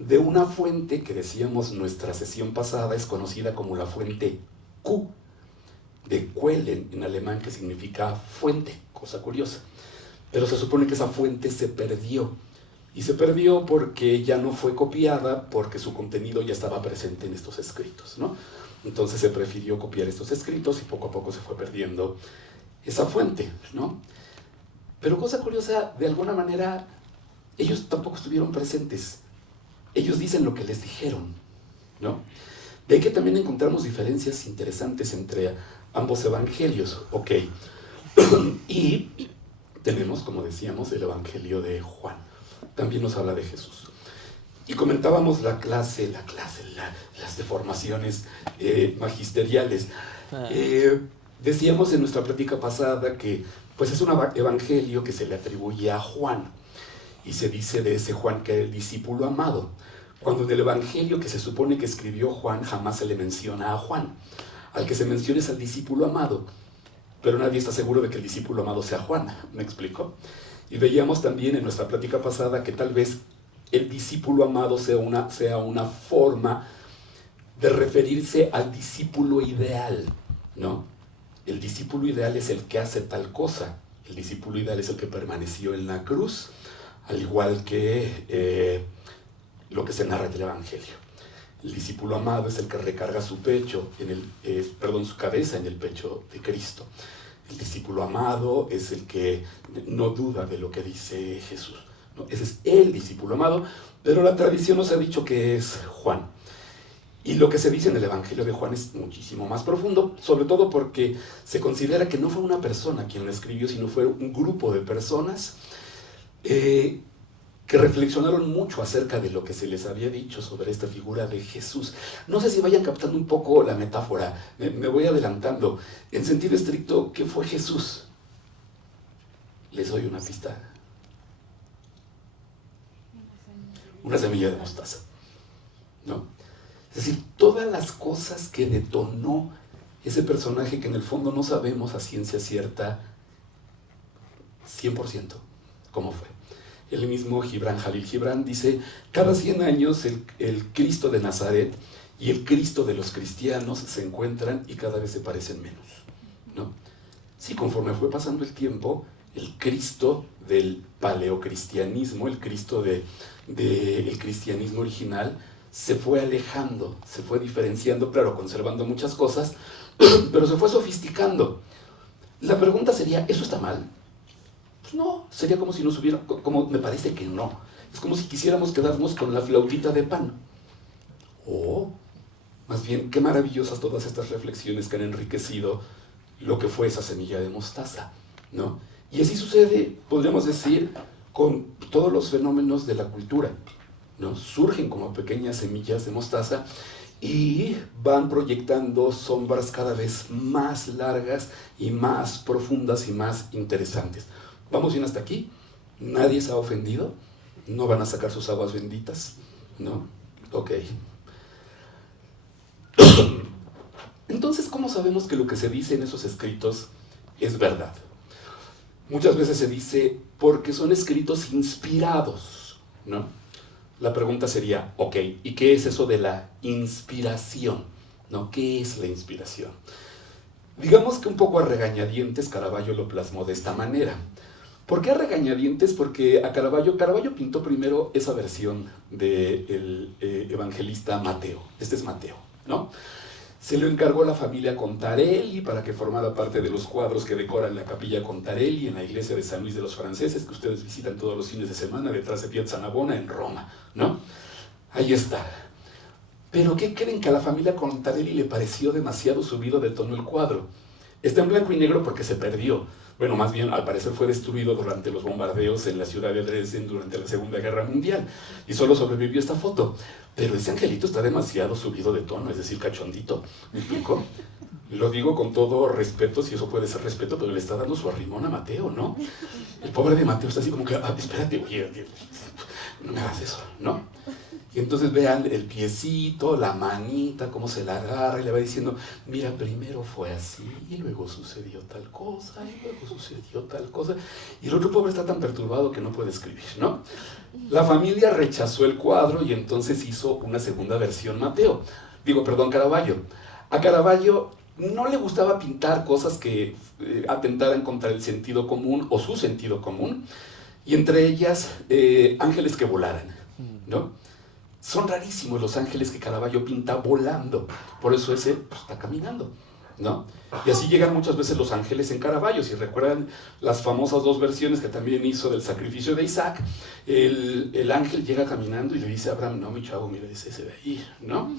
de una fuente que decíamos nuestra sesión pasada es conocida como la fuente Q, de Quellen en alemán, que significa fuente, cosa curiosa. Pero se supone que esa fuente se perdió. Y se perdió porque ya no fue copiada, porque su contenido ya estaba presente en estos escritos, ¿no? Entonces se prefirió copiar estos escritos y poco a poco se fue perdiendo esa fuente, ¿no? Pero cosa curiosa, de alguna manera, ellos tampoco estuvieron presentes. Ellos dicen lo que les dijeron, ¿no? De ahí que también encontramos diferencias interesantes entre ambos evangelios, ¿ok? Y tenemos, como decíamos, el evangelio de Juan. También nos habla de Jesús. Y comentábamos las deformaciones magisteriales. Decíamos en nuestra plática pasada que pues es un evangelio que se le atribuye a Juan. Y se dice de ese Juan que era el discípulo amado. Cuando en el evangelio que se supone que escribió Juan jamás se le menciona a Juan. Al que se menciona es al discípulo amado. Pero nadie está seguro de que el discípulo amado sea Juan. ¿Me explico? Y veíamos también en nuestra plática pasada que tal vez el discípulo amado sea una forma de referirse al discípulo ideal, ¿no? El discípulo ideal es el que hace tal cosa. El discípulo ideal es el que permaneció en la cruz, al igual que lo que se narra en el evangelio. El discípulo amado es el que recarga su su cabeza en el pecho de Cristo. El discípulo amado es el que no duda de lo que dice Jesús, ¿no? Ese es el discípulo amado, pero la tradición nos ha dicho que es Juan. Y lo que se dice en el Evangelio de Juan es muchísimo más profundo, sobre todo porque se considera que no fue una persona quien lo escribió, sino fue un grupo de personas que reflexionaron mucho acerca de lo que se les había dicho sobre esta figura de Jesús. No sé si vayan captando un poco la metáfora, me voy adelantando. En sentido estricto, ¿qué fue Jesús? Les doy una pista. Una semilla de mostaza, ¿no? Es decir, todas las cosas que detonó ese personaje que en el fondo no sabemos a ciencia cierta 100% cómo fue. El mismo Gibran Jalil Gibran dice, cada 100 años el Cristo de Nazaret y el Cristo de los cristianos se encuentran y cada vez se parecen menos, ¿no? Sí, conforme fue pasando el tiempo, el Cristo del paleocristianismo, el Cristo del cristianismo original, se fue alejando, se fue diferenciando, claro, conservando muchas cosas, pero se fue sofisticando. La pregunta sería, ¿eso está mal? Pues no, sería como si nos hubiera, como me parece que no. Es como si quisiéramos quedarnos con la flautita de pan. O, más bien, qué maravillosas todas estas reflexiones que han enriquecido lo que fue esa semilla de mostaza, ¿no? Y así sucede, podríamos decir, con todos los fenómenos de la cultura, ¿no? Surgen como pequeñas semillas de mostaza y van proyectando sombras cada vez más largas y más profundas y más interesantes. ¿Vamos bien hasta aquí? ¿Nadie se ha ofendido? ¿No van a sacar sus aguas benditas? ¿No? Ok. Entonces, ¿cómo sabemos que lo que se dice en esos escritos es verdad? Muchas veces se dice porque son escritos inspirados, ¿no? La pregunta sería, ok, ¿y qué es eso de la inspiración? ¿No? ¿Qué es la inspiración? Digamos que un poco a regañadientes Caravaggio lo plasmó de esta manera. ¿Por qué a regañadientes? Porque a Caravaggio pintó primero esa versión del evangelista Mateo. Este es Mateo, ¿no? Se lo encargó la familia Contarelli para que formara parte de los cuadros que decoran la capilla Contarelli en la iglesia de San Luis de los Franceses, que ustedes visitan todos los fines de semana detrás de Piazza Navona en Roma, ¿no? Ahí está. ¿Pero qué creen? Que a la familia Contarelli le pareció demasiado subido de tono el cuadro. Está en blanco y negro porque se perdió. Bueno, más bien, al parecer fue destruido durante los bombardeos en la ciudad de Dresden durante la Segunda Guerra Mundial. Y solo sobrevivió esta foto. Pero ese angelito está demasiado subido de tono, es decir, cachondito. ¿Me explico? Lo digo con todo respeto, si eso puede ser respeto, pero le está dando su arrimón a Mateo, ¿no? El pobre de Mateo está así como que, espérate, oye, no me hagas eso, ¿no? Y entonces vean el piecito, la manita, cómo se la agarra y le va diciendo, mira, primero fue así y luego sucedió tal cosa y luego sucedió tal cosa. Y el otro pobre está tan perturbado que no puede escribir, ¿no? La familia rechazó el cuadro y entonces hizo una segunda versión Caravaggio. A Caravaggio no le gustaba pintar cosas que atentaran contra el sentido común o su sentido común, y entre ellas ángeles que volaran, ¿no? Son rarísimos los ángeles que Caravaggio pinta volando, por eso ese pues, está caminando, ¿no? Y así llegan muchas veces los ángeles en Caravaggio. Si recuerdan las famosas dos versiones que también hizo del sacrificio de Isaac, el ángel llega caminando y le dice a Abraham, no, mi chavo, mira, es ese de ahí, ¿no?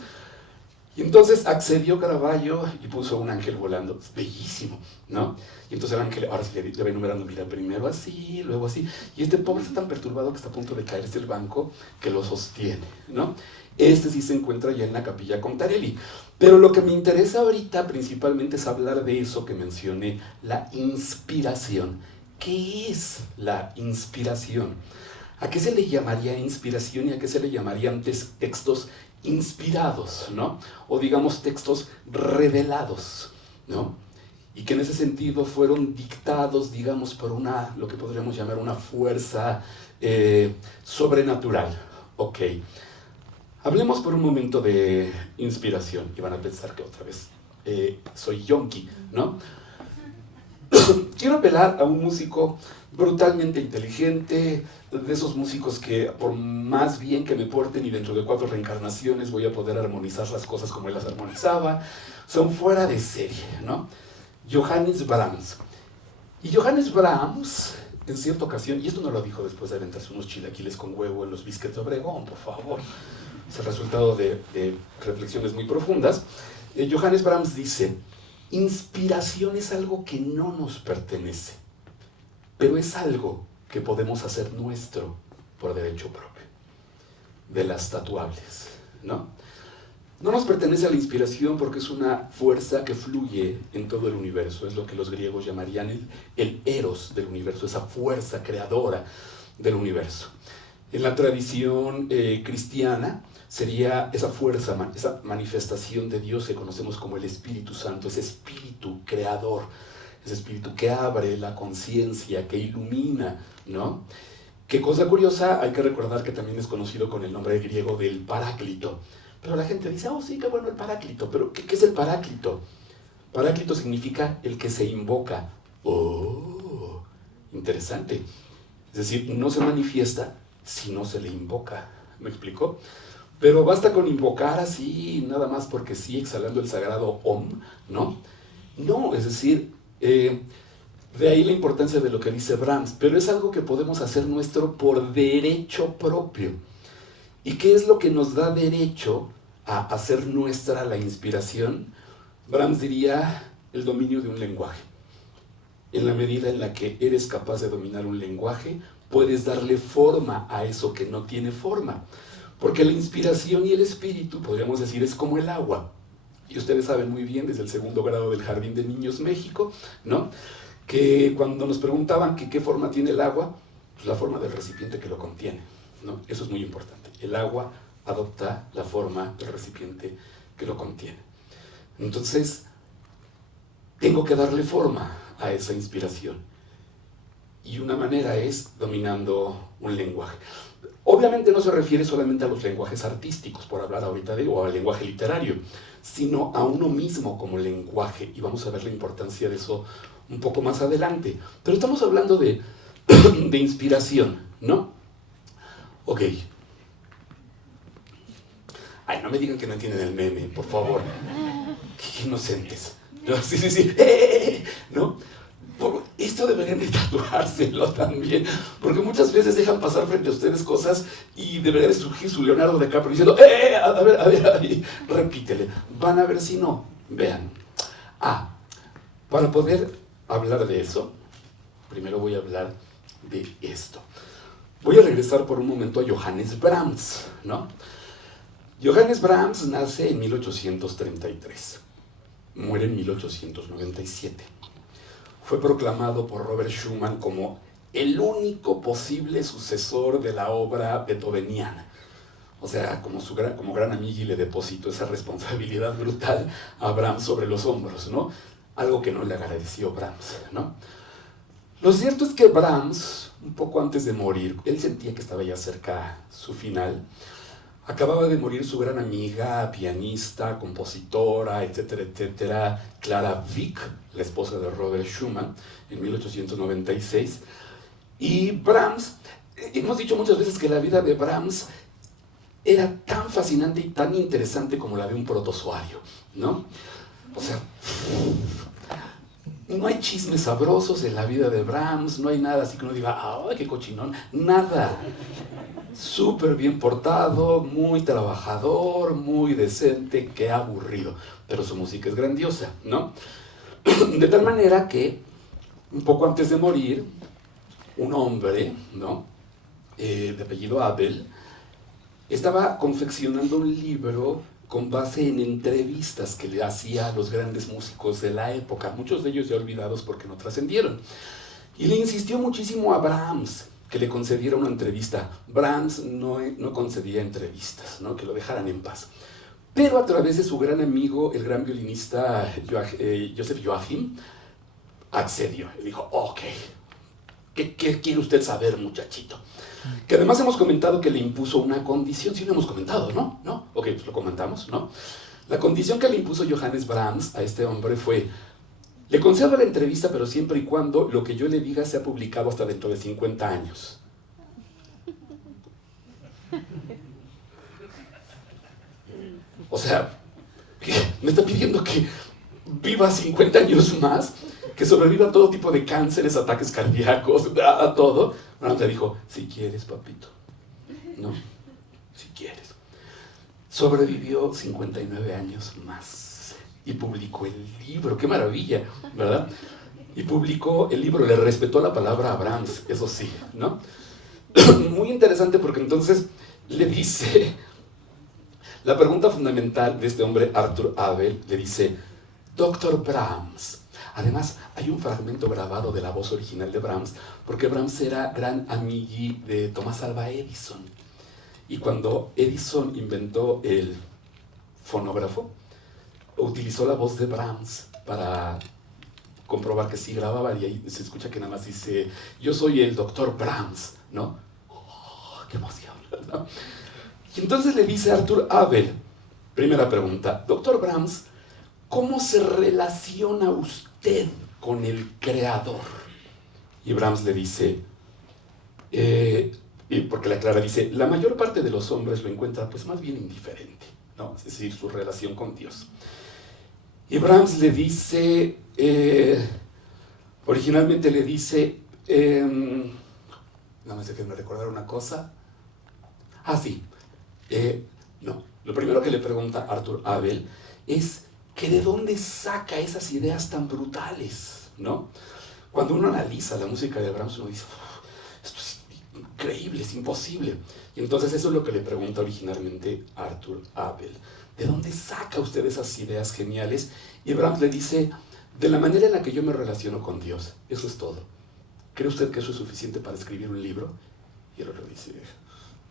Y entonces accedió Caravaggio y puso un ángel volando, es bellísimo, ¿no? Y entonces el ángel, ahora sí le va enumerando, mira, primero así, luego así. Y este pobre está tan perturbado que está a punto de caerse el banco que lo sostiene, ¿no? Este sí se encuentra ya en la Capilla Contarelli. Pero lo que me interesa ahorita principalmente es hablar de eso que mencioné, la inspiración. ¿Qué es la inspiración? ¿A qué se le llamaría inspiración y a qué se le llamarían textos inspirados, ¿no? O digamos textos revelados, ¿no? Y que en ese sentido fueron dictados, digamos, por lo que podríamos llamar una fuerza sobrenatural. Ok. Hablemos por un momento de inspiración y van a pensar que otra vez soy yonki, ¿no? Quiero apelar a un músico brutalmente inteligente, de esos músicos que por más bien que me porten y dentro de 4 reencarnaciones voy a poder armonizar las cosas como él las armonizaba, son fuera de serie, ¿no? Johannes Brahms. Y Johannes Brahms, en cierta ocasión, y esto no lo dijo después de aventarse unos chilaquiles con huevo en los biscuits de Obregón, por favor, es el resultado de reflexiones muy profundas. Johannes Brahms dice, inspiración es algo que no nos pertenece, pero es algo que podemos hacer nuestro por derecho propio, de las tatuables, ¿no? No nos pertenece a la inspiración porque es una fuerza que fluye en todo el universo, es lo que los griegos llamarían el eros del universo, esa fuerza creadora del universo. En la tradición cristiana sería esa fuerza, esa manifestación de Dios que conocemos como el Espíritu Santo, ese espíritu creador, ese espíritu que abre la conciencia, que ilumina, ¿no? Qué cosa curiosa, hay que recordar que también es conocido con el nombre griego del Paráclito. Pero la gente dice, oh sí, qué bueno el Paráclito. Pero ¿qué es el Paráclito? Paráclito significa el que se invoca. Oh, interesante. Es decir, no se manifiesta si no se le invoca. ¿Me explico? Pero basta con invocar así, nada más porque sí, exhalando el sagrado Om, ¿no? No, es decir, de ahí la importancia de lo que dice Brahms, pero es algo que podemos hacer nuestro por derecho propio. ¿Y qué es lo que nos da derecho a hacer nuestra la inspiración? Brahms diría el dominio de un lenguaje. En la medida en la que eres capaz de dominar un lenguaje, puedes darle forma a eso que no tiene forma. Porque la inspiración y el espíritu, podríamos decir, es como el agua. Y ustedes saben muy bien, desde el 2º grado del Jardín de Niños México, ¿no? Que cuando nos preguntaban que qué forma tiene el agua, pues la forma del recipiente que lo contiene, ¿no? Eso es muy importante. El agua adopta la forma del recipiente que lo contiene. Entonces, tengo que darle forma a esa inspiración. Y una manera es dominando un lenguaje. Obviamente no se refiere solamente a los lenguajes artísticos, por hablar ahorita o al lenguaje literario, sino a uno mismo como lenguaje. Y vamos a ver la importancia de eso un poco más adelante. Pero estamos hablando de inspiración, ¿no? Ok. Ay, no me digan que no entienden el meme, por favor. Qué inocentes. ¿No? Sí. ¿No? Esto deberían de tatuárselo también, porque muchas veces dejan pasar frente a ustedes cosas y debería de surgir su Leonardo DiCaprio diciendo, a ver, repítele. Van a ver si no. Vean. Para poder hablar de eso, primero voy a hablar de esto. Voy a regresar por un momento a Johannes Brahms, ¿no? Johannes Brahms nace en 1833, muere en 1897. Fue proclamado por Robert Schumann como el único posible sucesor de la obra beethoveniana. O sea, como gran amigo, y le depositó esa responsabilidad brutal a Brahms sobre los hombros, ¿no? Algo que no le agradeció Brahms, ¿no? Lo cierto es que Brahms, un poco antes de morir, él sentía que estaba ya cerca su final. Acababa de morir su gran amiga, pianista, compositora, etcétera, etcétera, Clara Wieck, la esposa de Robert Schumann, en 1896. Y Brahms, hemos dicho muchas veces que la vida de Brahms era tan fascinante y tan interesante como la de un protozoario, ¿no? O sea, no hay chismes sabrosos en la vida de Brahms, no hay nada así que uno diga, ¡ay, qué cochinón! Nada. Súper bien portado, muy trabajador, muy decente, qué aburrido. Pero su música es grandiosa, ¿no? De tal manera que, un poco antes de morir, un hombre, ¿no? De apellido Abel, estaba confeccionando un libro con base en entrevistas que le hacía a los grandes músicos de la época, muchos de ellos ya olvidados porque no trascendieron. Y le insistió muchísimo a Brahms que le concediera una entrevista. Brahms no concedía entrevistas, ¿no? Que lo dejaran en paz. Pero a través de su gran amigo, el gran violinista Joseph Joachim, accedió. Le dijo, ok, ¿qué quiere usted saber, muchachito? Que además hemos comentado que le impuso una condición. Sí lo hemos comentado, ¿no? ¿No? Ok, pues lo comentamos, ¿no? La condición que le impuso Johannes Brahms a este hombre fue: le concedo la entrevista, pero siempre y cuando lo que yo le diga sea publicado hasta dentro de 50 años. O sea, me está pidiendo que viva 50 años más, que sobreviva a todo tipo de cánceres, ataques cardíacos, a todo. Bueno, le dijo, si quieres, papito, ¿no? Si quieres. Sobrevivió 59 años más y publicó el libro. ¡Qué maravilla!, ¿verdad? Y publicó el libro, le respetó la palabra a Brahms, eso sí, ¿no? Muy interesante porque entonces le dice, la pregunta fundamental de este hombre, Arthur Abel, le dice, Dr. Brahms. Además, hay un fragmento grabado de la voz original de Brahms, porque Brahms era gran amigui de Thomas Alva Edison. Y cuando Edison inventó el fonógrafo, utilizó la voz de Brahms para comprobar que sí grababa, y ahí se escucha que nada más dice, yo soy el Dr. Brahms, ¿no? Oh, ¡qué emoción!, ¿no? Y entonces le dice a Arthur Abel, primera pregunta, Dr. Brahms, ¿cómo se relaciona usted con el creador? Y Brahms le dice, porque la Clara dice, la mayor parte de los hombres lo encuentra pues más bien indiferente, ¿no? Es decir, su relación con Dios. Y Brahms le dice, originalmente le dice, no me sé que me recordar una cosa. Ah, sí. No, lo primero que le pregunta Arthur Abel es que de dónde saca esas ideas tan brutales, ¿no? Cuando uno analiza la música de Brahms, uno dice, esto es increíble, es imposible. Y entonces eso es lo que le pregunta originalmente Arthur Abel. ¿De dónde saca usted esas ideas geniales? Y Brahms le dice, de la manera en la que yo me relaciono con Dios, eso es todo. ¿Cree usted que eso es suficiente para escribir un libro? Y el otro dice,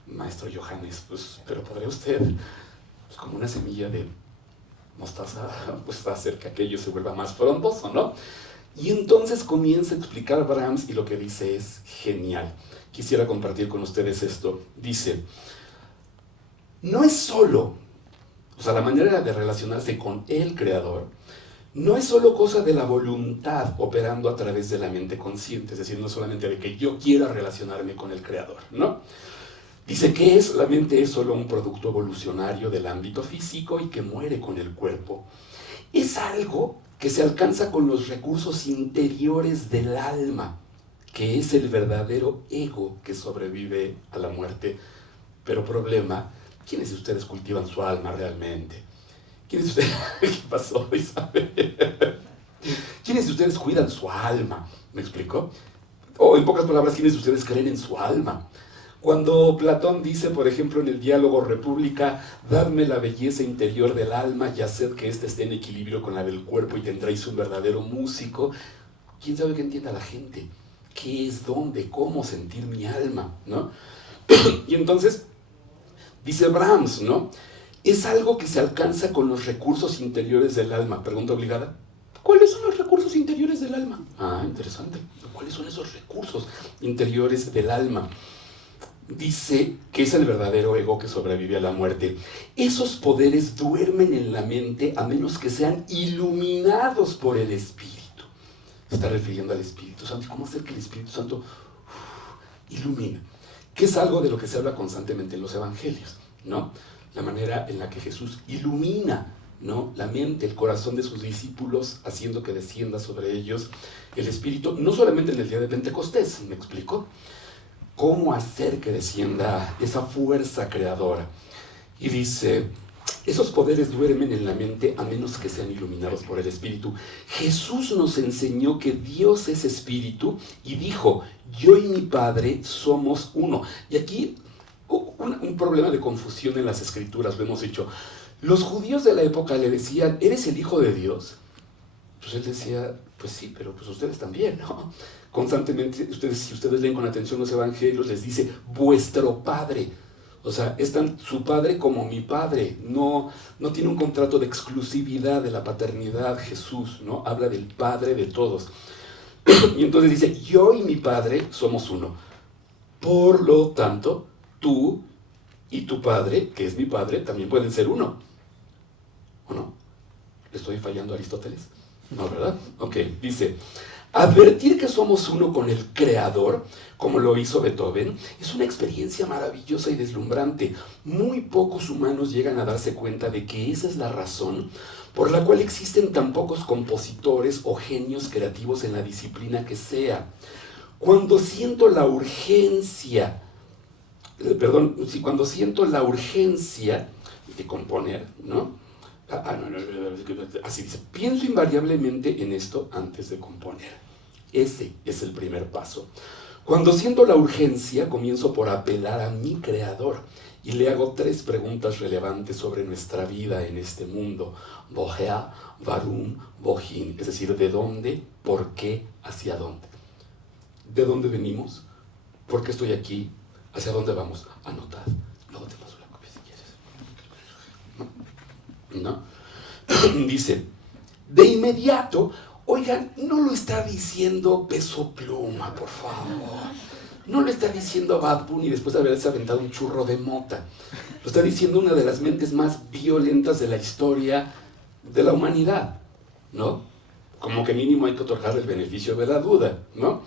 maestro Johannes, pues, pero podría usted, pues, como una semilla de mostaza, pues hacer que aquello se vuelva más frondoso, ¿no? Y entonces comienza a explicar Brahms y lo que dice es genial. Quisiera compartir con ustedes esto. Dice, no es solo, o sea, la manera de relacionarse con el creador, no es solo cosa de la voluntad operando a través de la mente consciente, es decir, no solamente de que yo quiera relacionarme con el creador, ¿no? Dice que la mente es solo un producto evolucionario del ámbito físico y que muere con el cuerpo. Es algo que se alcanza con los recursos interiores del alma, que es el verdadero ego que sobrevive a la muerte. Pero problema, ¿quiénes de ustedes cultivan su alma realmente? ¿Quiénes de ustedes... ¿Qué pasó, Isabel? ¿Quiénes de ustedes cuidan su alma? ¿Me explico? O en pocas palabras, ¿quiénes de ustedes creen en su alma? Cuando Platón dice, por ejemplo, en el diálogo República, dadme la belleza interior del alma y haced que ésta esté en equilibrio con la del cuerpo y tendréis un verdadero músico, ¿quién sabe qué entienda la gente? ¿Qué es, dónde, cómo sentir mi alma? ¿No? Y entonces Dice Brahms, ¿no? Es algo que se alcanza con los recursos interiores del alma. Pregunta obligada. ¿Cuáles son los recursos interiores del alma? Ah, interesante. ¿Cuáles son esos recursos interiores del alma? Dice que es el verdadero ego que sobrevive a la muerte. Esos poderes duermen en la mente a menos que sean iluminados por el Espíritu. Se está refiriendo al Espíritu Santo. ¿Cómo hacer que el Espíritu Santo ilumine? Que es algo de lo que se habla constantemente en los evangelios, ¿no? La manera en la que Jesús ilumina, ¿no?, la mente, el corazón de sus discípulos, haciendo que descienda sobre ellos el Espíritu, no solamente en el día de Pentecostés, ¿me explico? ¿Cómo hacer que descienda esa fuerza creadora? Y dice, esos poderes duermen en la mente a menos que sean iluminados por el Espíritu. Jesús nos enseñó que Dios es Espíritu y dijo, yo y mi Padre somos uno. Y aquí un problema de confusión en las Escrituras, lo hemos dicho. Los judíos de la época le decían, ¿eres el Hijo de Dios? Pues él decía, pues sí, pero pues ustedes también, ¿no? Constantemente, si ustedes leen con atención los evangelios, les dice, vuestro Padre. O sea, es su Padre como mi Padre. No tiene un contrato de exclusividad de la paternidad Jesús, ¿no? Habla del Padre de todos. Y entonces dice, yo y mi Padre somos uno. Por lo tanto, tú y tu Padre, que es mi Padre, también pueden ser uno. ¿O no? ¿Le estoy fallando a Aristóteles? No, ¿verdad? Ok, dice, advertir que somos uno con el Creador, como lo hizo Beethoven, es una experiencia maravillosa y deslumbrante. Muy pocos humanos llegan a darse cuenta de que esa es la razón por la cual existen tan pocos compositores o genios creativos en la disciplina que sea. Cuando siento la urgencia, cuando siento la urgencia de componer, ¿no? Así dice, pienso invariablemente en esto antes de componer. Ese es el primer paso. Cuando siento la urgencia, comienzo por apelar a mi Creador y le hago 3 preguntas relevantes sobre nuestra vida en este mundo. Bohea, Varum, Bohin, es decir, ¿de dónde, por qué, hacia dónde? ¿De dónde venimos? ¿Por qué estoy aquí? ¿Hacia dónde vamos? Anotad. Luego te paso la copia si quieres. ¿No? Dice, de inmediato, oigan, no lo está diciendo Peso Pluma, por favor. No lo está diciendo Bad Bunny después de haberse aventado un churro de mota. Lo está diciendo una de las mentes más violentas de la historia de la humanidad, ¿no? Como que mínimo hay que otorgarle el beneficio de la duda, ¿no?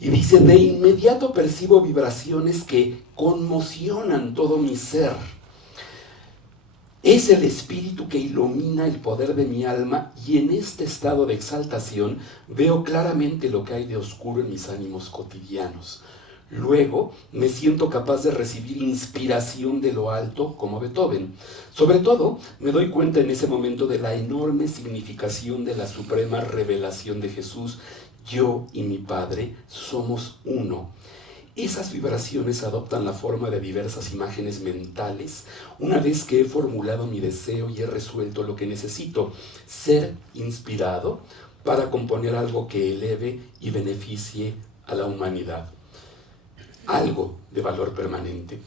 Y dice, de inmediato percibo vibraciones que conmocionan todo mi ser. Es el espíritu que ilumina el poder de mi alma y en este estado de exaltación veo claramente lo que hay de oscuro en mis ánimos cotidianos. Luego me siento capaz de recibir inspiración de lo alto como Beethoven. Sobre todo me doy cuenta en ese momento de la enorme significación de la suprema revelación de Jesús. Yo y mi Padre somos uno. Esas vibraciones adoptan la forma de diversas imágenes mentales una vez que he formulado mi deseo y he resuelto lo que necesito, ser inspirado para componer algo que eleve y beneficie a la humanidad. Algo de valor permanente.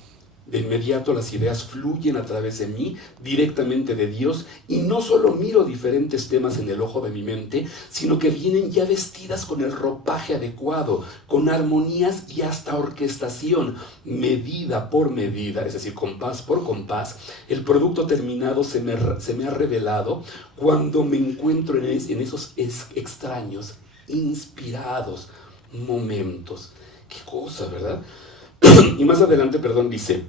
De inmediato las ideas fluyen a través de mí, directamente de Dios, y no solo miro diferentes temas en el ojo de mi mente, sino que vienen ya vestidas con el ropaje adecuado, con armonías y hasta orquestación, medida por medida, es decir, compás por compás. El producto terminado se me ha revelado cuando me encuentro en esos extraños, inspirados momentos. Qué cosa, ¿verdad? Y más adelante, dice,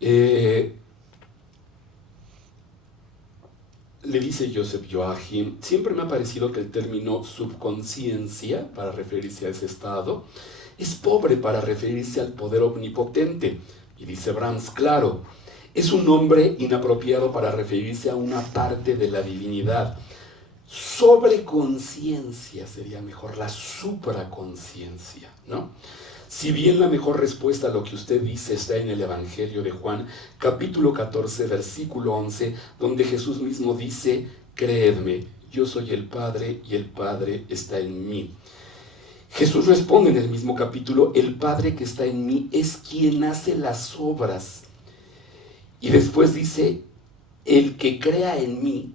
le dice Joseph Joachim, siempre me ha parecido que el término subconsciencia, para referirse a ese estado, es pobre para referirse al poder omnipotente. Y dice Brahms, claro, es un nombre inapropiado para referirse a una parte de la divinidad. Sobreconciencia sería mejor, la supraconciencia, ¿no? Si bien la mejor respuesta a lo que usted dice está en el Evangelio de Juan, capítulo 14, versículo 11, donde Jesús mismo dice, creedme, yo soy el Padre y el Padre está en mí. Jesús responde en el mismo capítulo: el Padre que está en mí es quien hace las obras. Y después dice: el que crea en mí,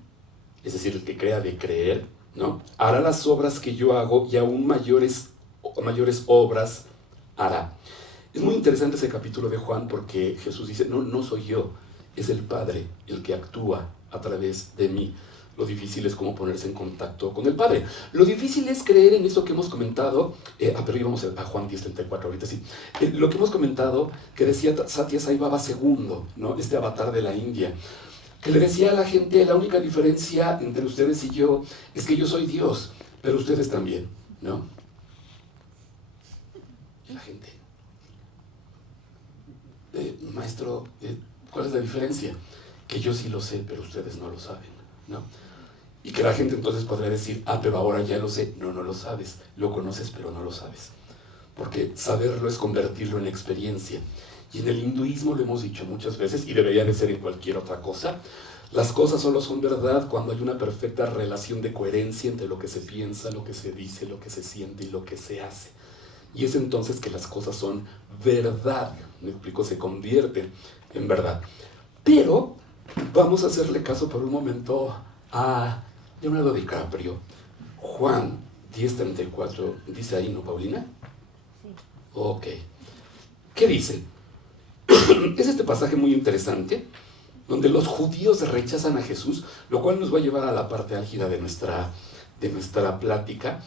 es decir, el que crea de creer, ¿no?, hará las obras que yo hago y aún mayores obras hará. Es muy interesante ese capítulo de Juan porque Jesús dice: no soy yo, es el Padre el que actúa a través de mí. Lo difícil es cómo ponerse en contacto con el Padre. Lo difícil es creer en eso que hemos comentado. Pero íbamos a Juan 10:34 ahorita, sí. Lo que hemos comentado, que decía Satya Sai Baba II, ¿no?, este avatar de la India, que le decía a la gente: la única diferencia entre ustedes y yo es que yo soy Dios, pero ustedes también, ¿no? Y la gente: maestro, ¿cuál es la diferencia? Que yo sí lo sé, pero ustedes no lo saben, ¿no? Y que la gente entonces podría decir: pero ahora ya lo sé. No lo sabes, lo conoces, pero no lo sabes. Porque saberlo es convertirlo en experiencia. Y en el hinduismo lo hemos dicho muchas veces, y debería de ser en cualquier otra cosa: las cosas solo son verdad cuando hay una perfecta relación de coherencia entre lo que se piensa, lo que se dice, lo que se siente y lo que se hace. Y es entonces que las cosas son verdad. Me explico, se convierte en verdad. Pero vamos a hacerle caso por un momento a Leonardo DiCaprio. Juan 10:34, dice ahí, ¿no, Paulina? Sí. Ok. ¿Qué dice? Es este pasaje muy interesante, donde los judíos rechazan a Jesús, lo cual nos va a llevar a la parte álgida de nuestra plática,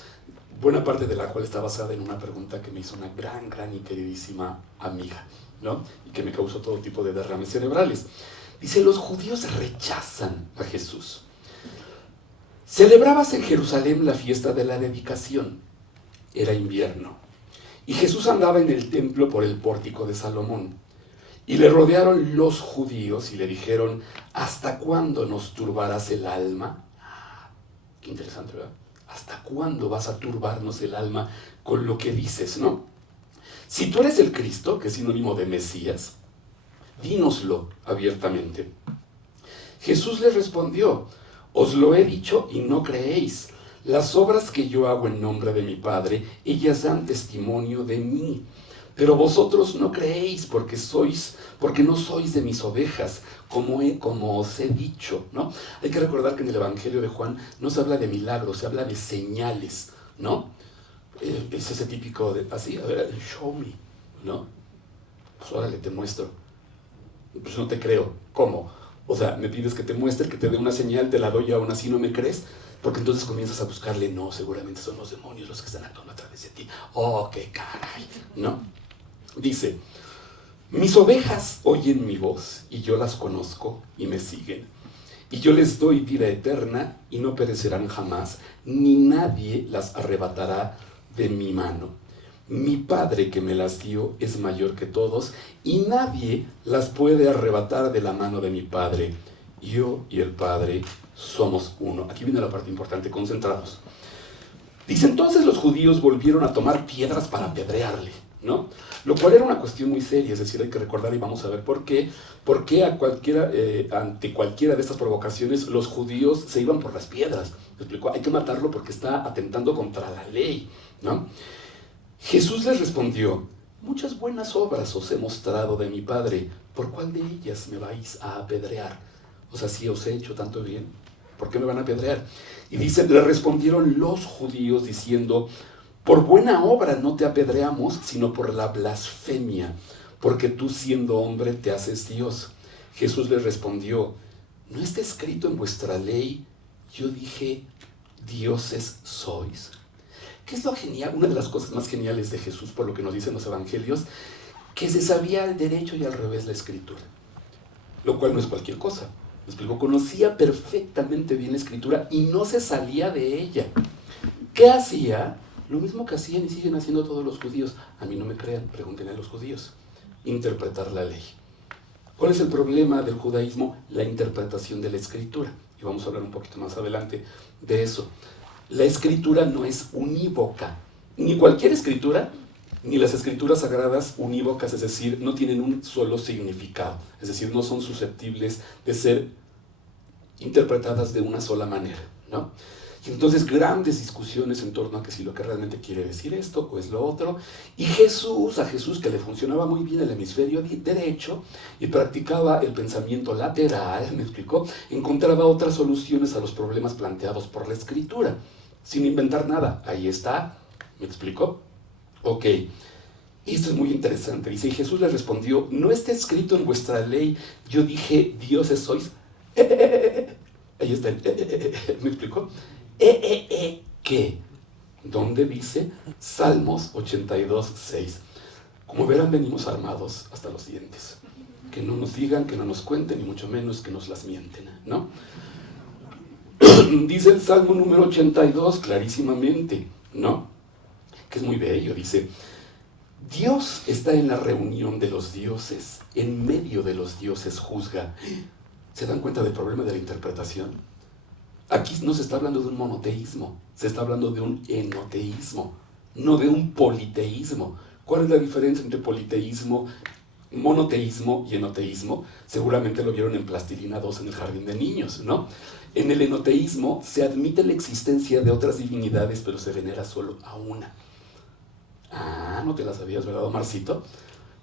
buena parte de la cual está basada en una pregunta que me hizo una gran y queridísima amiga, ¿no?, y que me causó todo tipo de derrames cerebrales. Dice: los judíos rechazan a Jesús. Celebrábase en Jerusalén la fiesta de la dedicación. Era invierno. Y Jesús andaba en el templo por el pórtico de Salomón. Y le rodearon los judíos y le dijeron: ¿hasta cuándo nos turbarás el alma? Qué interesante, ¿verdad? ¿Hasta cuándo vas a turbarnos el alma con lo que dices, no? Si tú eres el Cristo, que es sinónimo de Mesías, dínoslo abiertamente. Jesús les respondió: os lo he dicho y no creéis. Las obras que yo hago en nombre de mi Padre, ellas dan testimonio de mí. Pero vosotros no creéis porque no sois de mis ovejas, como os he dicho, ¿no? Hay que recordar que en el Evangelio de Juan no se habla de milagros, se habla de señales, ¿no? Es ese típico de, así, a ver, show me, ¿no? Pues órale, te muestro. Pues no te creo. ¿Cómo? O sea, me pides que te muestre, que te dé una señal, te la doy y aún así no me crees, porque entonces comienzas a buscarle: no, seguramente son los demonios los que están actuando a través de ti. Oh, qué caray, ¿no? Dice: mis ovejas oyen mi voz y yo las conozco y me siguen. Y yo les doy vida eterna y no perecerán jamás, ni nadie las arrebatará de mi mano. Mi Padre que me las dio es mayor que todos y nadie las puede arrebatar de la mano de mi Padre. Yo y el Padre somos uno. Aquí viene la parte importante, concentrados. Dice: entonces los judíos volvieron a tomar piedras para apedrearle, ¿no? Lo cual era una cuestión muy seria, es decir, hay que recordar y vamos a ver por qué ante cualquiera de estas provocaciones los judíos se iban por las piedras. ¿Me explico? Hay que matarlo porque está atentando contra la ley, ¿no? Jesús les respondió: muchas buenas obras os he mostrado de mi Padre, ¿por cuál de ellas me vais a apedrear? O sea, si os he hecho tanto bien, ¿por qué me van a apedrear? Y dice: le respondieron los judíos diciendo: por buena obra no te apedreamos, sino por la blasfemia, porque tú siendo hombre te haces Dios. Jesús les respondió: ¿no está escrito en vuestra ley, yo dije, dioses sois? ¿Qué es lo genial? Una de las cosas más geniales de Jesús, por lo que nos dicen los evangelios, que se sabía al derecho y al revés la escritura, lo cual no es cualquier cosa. Me explico, conocía perfectamente bien la escritura y no se salía de ella. ¿Qué hacía? Lo mismo que hacían y siguen haciendo todos los judíos. A mí no me crean, pregúntenle a los judíos. Interpretar la ley. ¿Cuál es el problema del judaísmo? La interpretación de la escritura. Y vamos a hablar un poquito más adelante de eso. La escritura no es unívoca. Ni cualquier escritura, ni las escrituras sagradas unívocas, es decir, no tienen un solo significado. Es decir, no son susceptibles de ser interpretadas de una sola manera, ¿no? Entonces, grandes discusiones en torno a que si lo que realmente quiere decir esto o es lo otro. Y a Jesús que le funcionaba muy bien el hemisferio derecho y practicaba el pensamiento lateral, ¿me explicó? Encontraba otras soluciones a los problemas planteados por la Escritura, sin inventar nada. Ahí está, ¿me explicó? Ok, esto es muy interesante. Dice, y Jesús le respondió, ¿no está escrito en vuestra ley, yo dije, dioses sois? Ahí está el, ¿me explicó? ¿Qué? ¿Dónde dice? Salmos 82, 6. Como verán, venimos armados hasta los dientes. Que no nos digan, que no nos cuenten, y mucho menos que nos las mienten, ¿no? Dice el Salmo número 82 clarísimamente, ¿no? Que es muy bello, dice, Dios está en la reunión de los dioses, en medio de los dioses juzga. ¿Se dan cuenta del problema de la interpretación? Aquí no se está hablando de un monoteísmo, se está hablando de un enoteísmo, no de un politeísmo. ¿Cuál es la diferencia entre politeísmo, monoteísmo y enoteísmo? Seguramente lo vieron en Plastilina 2 en el jardín de niños, ¿no? En el enoteísmo se admite la existencia de otras divinidades, pero se venera solo a una. Ah, no te la sabías, ¿verdad, Omarcito?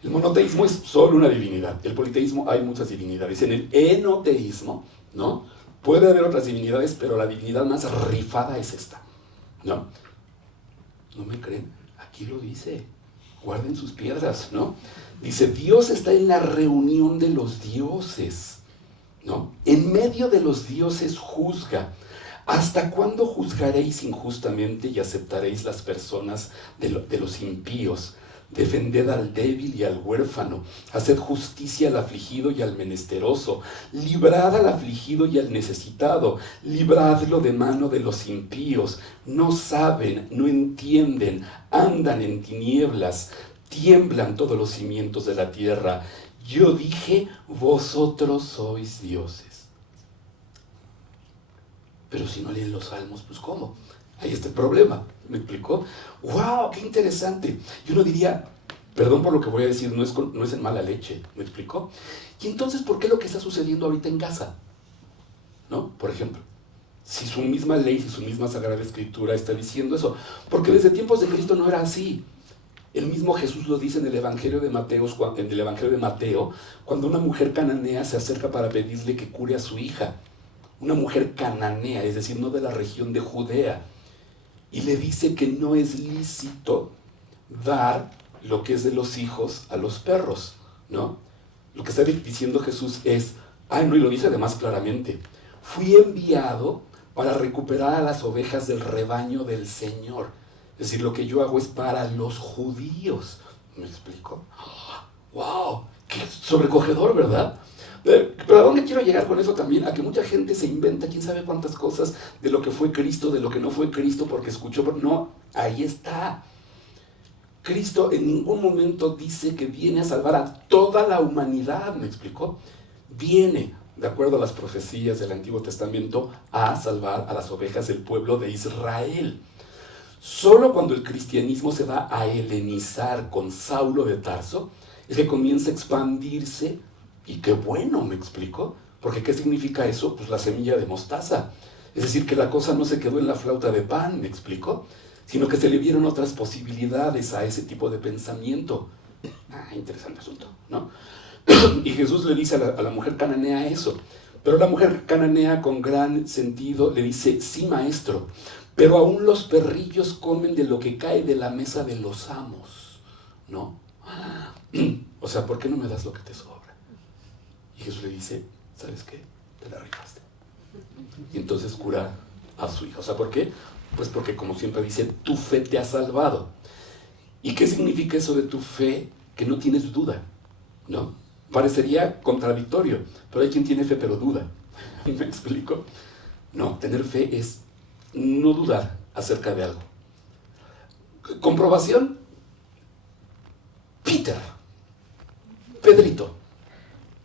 El monoteísmo es solo una divinidad. El politeísmo hay muchas divinidades. En el enoteísmo, ¿no? Puede haber otras divinidades, pero la divinidad más rifada es esta, ¿no? ¿No me creen? Aquí lo dice. Guarden sus piedras, ¿no? Dice, Dios está en la reunión de los dioses, ¿no? En medio de los dioses juzga. ¿Hasta cuándo juzgaréis injustamente y aceptaréis las personas de los impíos? Defended al débil y al huérfano, haced justicia al afligido y al menesteroso, librad al afligido y al necesitado, libradlo de mano de los impíos. No saben, no entienden, andan en tinieblas, tiemblan todos los cimientos de la tierra. Yo dije, vosotros sois dioses. Pero si no leen los salmos, pues ¿cómo? Ahí está el problema, ¿me explicó? ¡Wow! ¡Qué interesante! Y uno diría, perdón por lo que voy a decir, no es en mala leche, ¿me explicó? Y entonces, ¿por qué lo que está sucediendo ahorita en Gaza? ¿No? Por ejemplo, si su misma ley, si su misma Sagrada Escritura está diciendo eso, porque desde tiempos de Cristo no era así. El mismo Jesús lo dice en el Evangelio de Mateo, cuando una mujer cananea se acerca para pedirle que cure a su hija. Una mujer cananea, es decir, no de la región de Judea. Y le dice que no es lícito dar lo que es de los hijos a los perros, ¿no? Lo que está diciendo Jesús es, no, y lo dice además claramente, fui enviado para recuperar a las ovejas del rebaño del Señor. Es decir, lo que yo hago es para los judíos. ¿Me explico? ¡Wow! ¡Qué sobrecogedor!, ¿verdad? Pero ¿a dónde quiero llegar con eso también? A que mucha gente se inventa quién sabe cuántas cosas de lo que fue Cristo, de lo que no fue Cristo, porque escuchó. No, ahí está. Cristo en ningún momento dice que viene a salvar a toda la humanidad, ¿me explicó? Viene, de acuerdo a las profecías del Antiguo Testamento, a salvar a las ovejas del pueblo de Israel. Solo cuando el cristianismo se va a helenizar con Saulo de Tarso, es que comienza a expandirse. Y qué bueno, ¿me explico? Porque ¿qué significa eso? Pues la semilla de mostaza. Es decir, que la cosa no se quedó en la flauta de pan, ¿me explico? Sino que se le vieron otras posibilidades a ese tipo de pensamiento. Interesante asunto, ¿no? Y Jesús le dice a la mujer cananea eso. Pero la mujer cananea con gran sentido le dice, sí, maestro, pero aún los perrillos comen de lo que cae de la mesa de los amos, ¿no? O sea, ¿por qué no me das lo que te sobra? Y Jesús le dice, ¿sabes qué? Te la rifaste. Y entonces cura a su hija. O sea, ¿por qué? Pues porque, como siempre dice, tu fe te ha salvado. ¿Y qué significa eso de tu fe? Que no tienes duda, ¿no? Parecería contradictorio, pero hay quien tiene fe pero duda. ¿Me explico? No, tener fe es no dudar acerca de algo. Comprobación. Pedrito.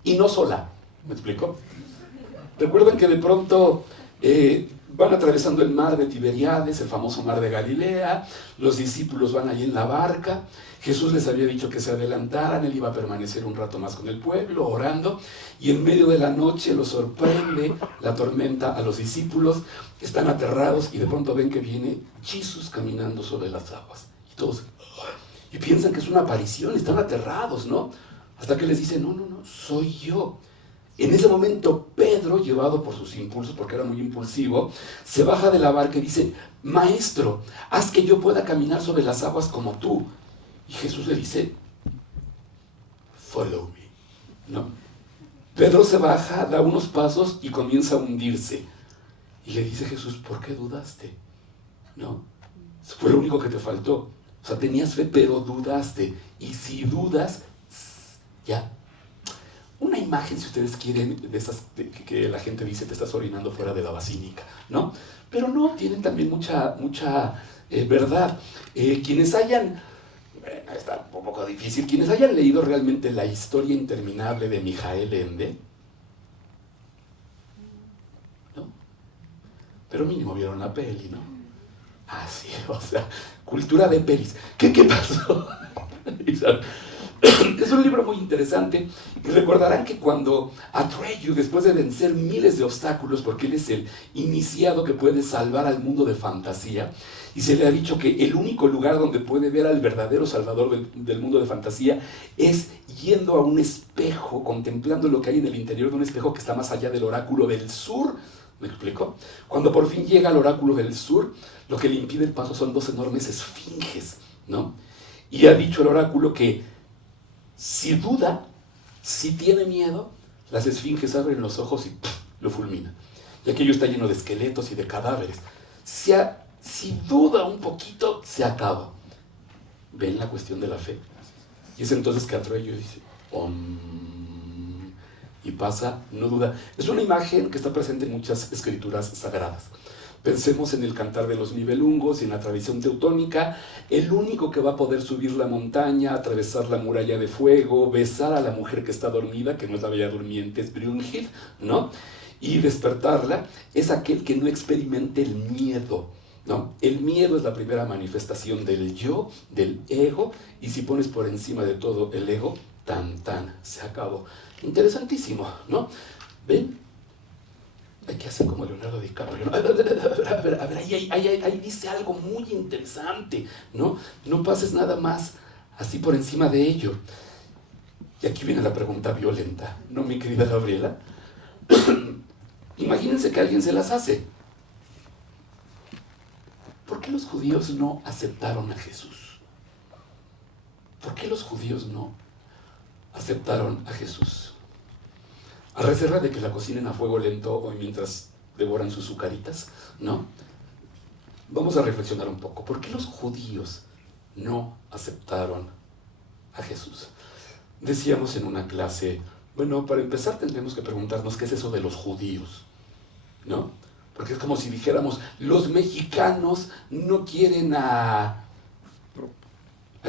Y no sola, ¿me explico? Recuerden que de pronto van atravesando el mar de Tiberíades, el famoso mar de Galilea, los discípulos van allí en la barca, Jesús les había dicho que se adelantaran, él iba a permanecer un rato más con el pueblo, orando, y en medio de la noche los sorprende la tormenta a los discípulos, están aterrados y de pronto ven que viene Jesús caminando sobre las aguas. Y todos, y piensan que es una aparición, están aterrados, ¿no? Hasta que les dice, no, soy yo. En ese momento Pedro, llevado por sus impulsos, porque era muy impulsivo, se baja de la barca y dice, Maestro, haz que yo pueda caminar sobre las aguas como tú. Y Jesús le dice, follow me, ¿no? Pedro se baja, da unos pasos y comienza a hundirse. Y le dice Jesús, ¿por qué dudaste? ¿No? Eso fue lo único que te faltó. O sea, tenías fe, pero dudaste. Y si dudas, ya. Una imagen, si ustedes quieren, de esas que la gente dice, te estás orinando fuera de la basílica, ¿no? Pero no, tienen también mucha verdad. Quienes hayan, está un poco difícil, quienes hayan leído realmente la historia interminable de Mijael Ende, ¿no? Pero mínimo vieron la peli, ¿no? Ah, sí, o sea, cultura de pelis. ¿Qué pasó? Es un libro muy interesante y recordarán que cuando Atreyu, después de vencer miles de obstáculos, porque él es el iniciado que puede salvar al mundo de fantasía, y se le ha dicho que el único lugar donde puede ver al verdadero salvador del mundo de fantasía es yendo a un espejo, contemplando lo que hay en el interior de un espejo que está más allá del oráculo del sur. ¿Me explico? Cuando por fin llega al oráculo del sur, lo que le impide el paso son dos enormes esfinges, ¿no? Y ha dicho el oráculo que si duda, si tiene miedo, las esfinges abren los ojos y lo fulminan. Y aquello está lleno de esqueletos y de cadáveres. Si duda un poquito, se acaba. ¿Ven la cuestión de la fe? Y es entonces que Atreyu dice, y pasa, no duda. Es una imagen que está presente en muchas escrituras sagradas. Pensemos en el Cantar de los Nibelungos y en la tradición teutónica. El único que va a poder subir la montaña, atravesar la muralla de fuego, besar a la mujer que está dormida, que no es la bella durmiente, es Brunhild, ¿no? Y despertarla, es aquel que no experimente el miedo, ¿no? El miedo es la primera manifestación del yo, del ego, y si pones por encima de todo el ego, se acabó. Interesantísimo, ¿no? ¿Ven? Hay que hacer como Leonardo DiCaprio, ¿no? A ver, ahí dice algo muy interesante, ¿no? No pases nada más así por encima de ello. Y aquí viene la pregunta violenta, ¿no, mi querida Gabriela? Imagínense que alguien se las hace. ¿Por qué los judíos no aceptaron a Jesús? ¿Por qué los judíos no aceptaron a Jesús? A reserva de que la cocinen a fuego lento o mientras devoran sus azucaritas, ¿no? Vamos a reflexionar un poco. ¿Por qué los judíos no aceptaron a Jesús? Decíamos en una clase, bueno, para empezar tendremos que preguntarnos qué es eso de los judíos, ¿no? Porque es como si dijéramos, los mexicanos no quieren ¿a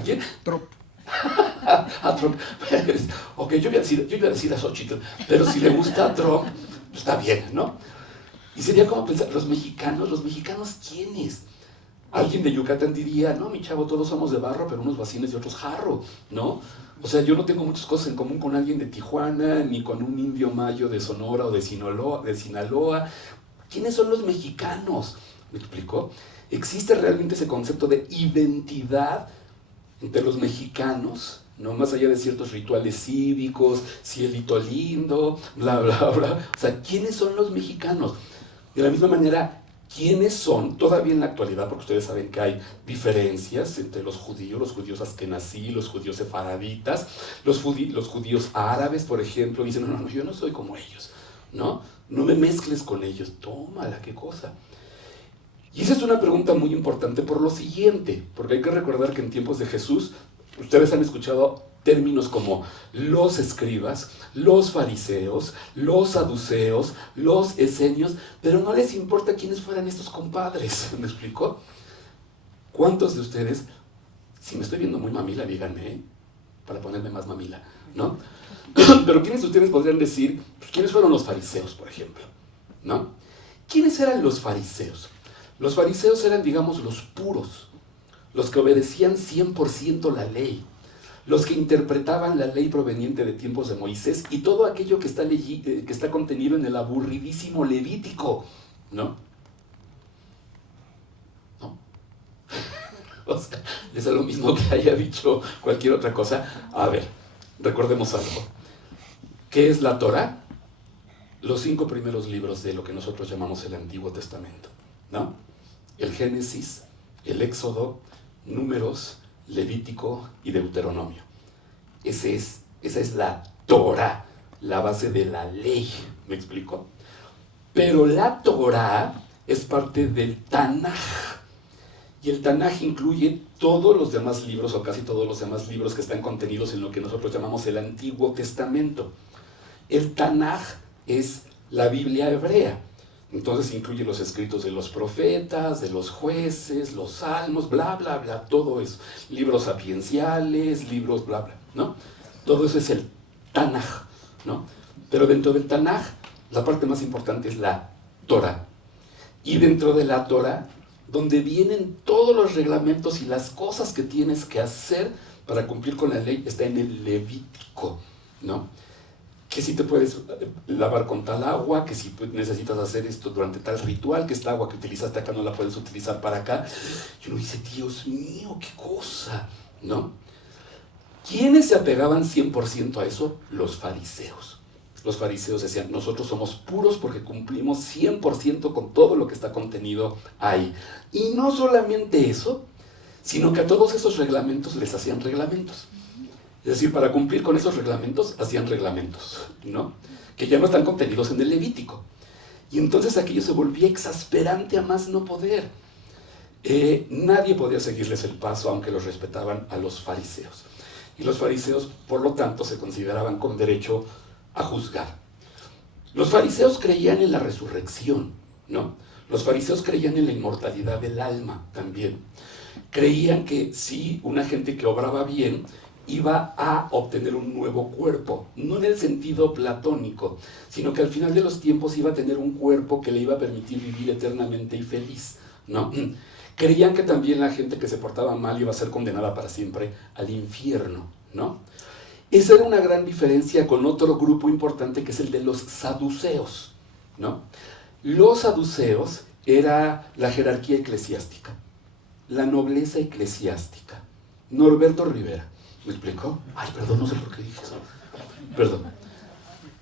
quién? Trump. A Trump. Ok, yo iba a decir a Xochitl, pero si le gusta a Trump, pues está bien, ¿no? Y sería como pensar, los mexicanos ¿quiénes? Alguien de Yucatán diría, no, mi chavo, todos somos de barro, pero unos bacines y otros jarro, ¿no? O sea, yo no tengo muchas cosas en común con alguien de Tijuana, ni con un indio mayo de Sonora o de Sinaloa. ¿Quiénes son los mexicanos? ¿Me explicó? ¿Existe realmente ese concepto de identidad entre los mexicanos, ¿no? Más allá de ciertos rituales cívicos, cielito lindo, bla, bla, bla? O sea, ¿quiénes son los mexicanos? De la misma manera, ¿quiénes son, todavía en la actualidad, porque ustedes saben que hay diferencias entre los judíos askenazí, los judíos sefaraditas, los judíos árabes, por ejemplo, dicen, no, yo no soy como ellos, ¿no? No me mezcles con ellos. Tómala, qué cosa. Y esa es una pregunta muy importante por lo siguiente, porque hay que recordar que en tiempos de Jesús, ustedes han escuchado términos como los escribas, los fariseos, los saduceos, los esenios, pero no les importa quiénes fueran estos compadres, ¿me explicó? ¿Cuántos de ustedes, si me estoy viendo muy mamila, díganme, para ponerme más mamila, ¿no? Pero ¿quiénes de ustedes podrían decir, pues, quiénes fueron los fariseos, por ejemplo, ¿no? ¿Quiénes eran los fariseos? Los fariseos eran, digamos, los puros, los que obedecían 100% la ley, los que interpretaban la ley proveniente de tiempos de Moisés y todo aquello que está contenido en el aburridísimo Levítico, ¿no? ¿No? O sea, es lo mismo que haya dicho cualquier otra cosa. A ver, recordemos algo. ¿Qué es la Torá? Los 5 primeros libros de lo que nosotros llamamos el Antiguo Testamento, ¿no? El Génesis, el Éxodo, Números, Levítico y Deuteronomio. Esa es la Torá, la base de la ley, ¿me explico? Pero la Torá es parte del Tanaj, y el Tanaj incluye todos los demás libros, o casi todos los demás libros que están contenidos en lo que nosotros llamamos el Antiguo Testamento. El Tanaj es la Biblia hebrea. Entonces incluye los escritos de los profetas, de los jueces, los salmos, bla, bla, bla, todo eso. Libros sapienciales, libros, bla, bla, ¿no? Todo eso es el Tanaj, ¿no? Pero dentro del Tanaj, la parte más importante es la Torá. Y dentro de la Torá, donde vienen todos los reglamentos y las cosas que tienes que hacer para cumplir con la ley, está en el Levítico, ¿no? Que si te puedes lavar con tal agua, que si necesitas hacer esto durante tal ritual, que esta agua que utilizaste acá no la puedes utilizar para acá. Y uno dice, Dios mío, qué cosa, ¿no? ¿Quiénes se apegaban 100% a eso? Los fariseos. Los fariseos decían, nosotros somos puros porque cumplimos 100% con todo lo que está contenido ahí. Y no solamente eso, sino que a todos esos reglamentos les hacían reglamentos. Es decir, para cumplir con esos reglamentos, hacían reglamentos, ¿no? Que ya no están contenidos en el Levítico. Y entonces aquello se volvía exasperante a más no poder. Nadie podía seguirles el paso, aunque los respetaban a los fariseos. Y los fariseos, por lo tanto, se consideraban con derecho a juzgar. Los fariseos creían en la resurrección, ¿no? Los fariseos creían en la inmortalidad del alma también. Creían que sí, una gente que obraba bien iba a obtener un nuevo cuerpo, no en el sentido platónico, sino que al final de los tiempos iba a tener un cuerpo que le iba a permitir vivir eternamente y feliz, ¿no? Creían que también la gente que se portaba mal iba a ser condenada para siempre al infierno, ¿no? Esa era una gran diferencia con otro grupo importante que es el de los saduceos, ¿no? Los saduceos era la jerarquía eclesiástica, la nobleza eclesiástica. Norberto Rivera, ¿me explicó? Ay, perdón, no sé por qué dije eso. Perdón.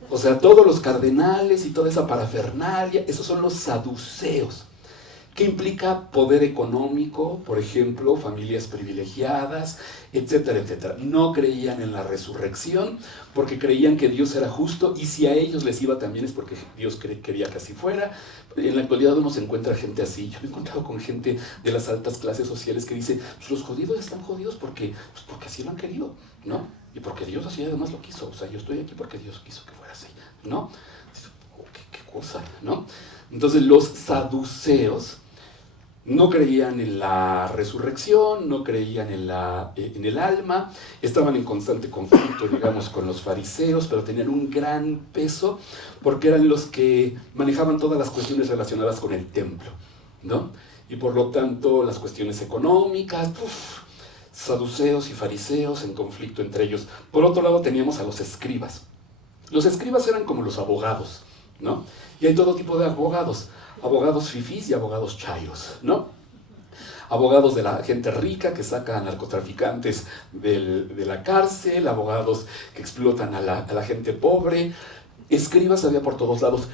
O sea, todos los cardenales y toda esa parafernalia, esos son los saduceos. ¿Qué implica poder económico, por ejemplo, familias privilegiadas, etcétera, etcétera? No creían en la resurrección porque creían que Dios era justo y si a ellos les iba también es porque Dios quería que así fuera. En la actualidad uno se encuentra gente así. Yo me he encontrado con gente de las altas clases sociales que dice, pues los jodidos están jodidos porque así lo han querido, ¿no? Y porque Dios así además lo quiso. O sea, yo estoy aquí porque Dios quiso que fuera así, ¿no? ¿Qué cosa, no? Entonces los saduceos no creían en la resurrección, no creían en el alma, estaban en constante conflicto, digamos, con los fariseos, pero tenían un gran peso porque eran los que manejaban todas las cuestiones relacionadas con el templo, ¿no? Y por lo tanto, las cuestiones económicas, saduceos y fariseos en conflicto entre ellos. Por otro lado, teníamos a los escribas. Los escribas eran como los abogados, ¿no? Y hay todo tipo de abogados. Abogados fifís y abogados chairos, ¿no? Abogados de la gente rica que saca a narcotraficantes de la cárcel, abogados que explotan a la gente pobre, escribas había por todos lados,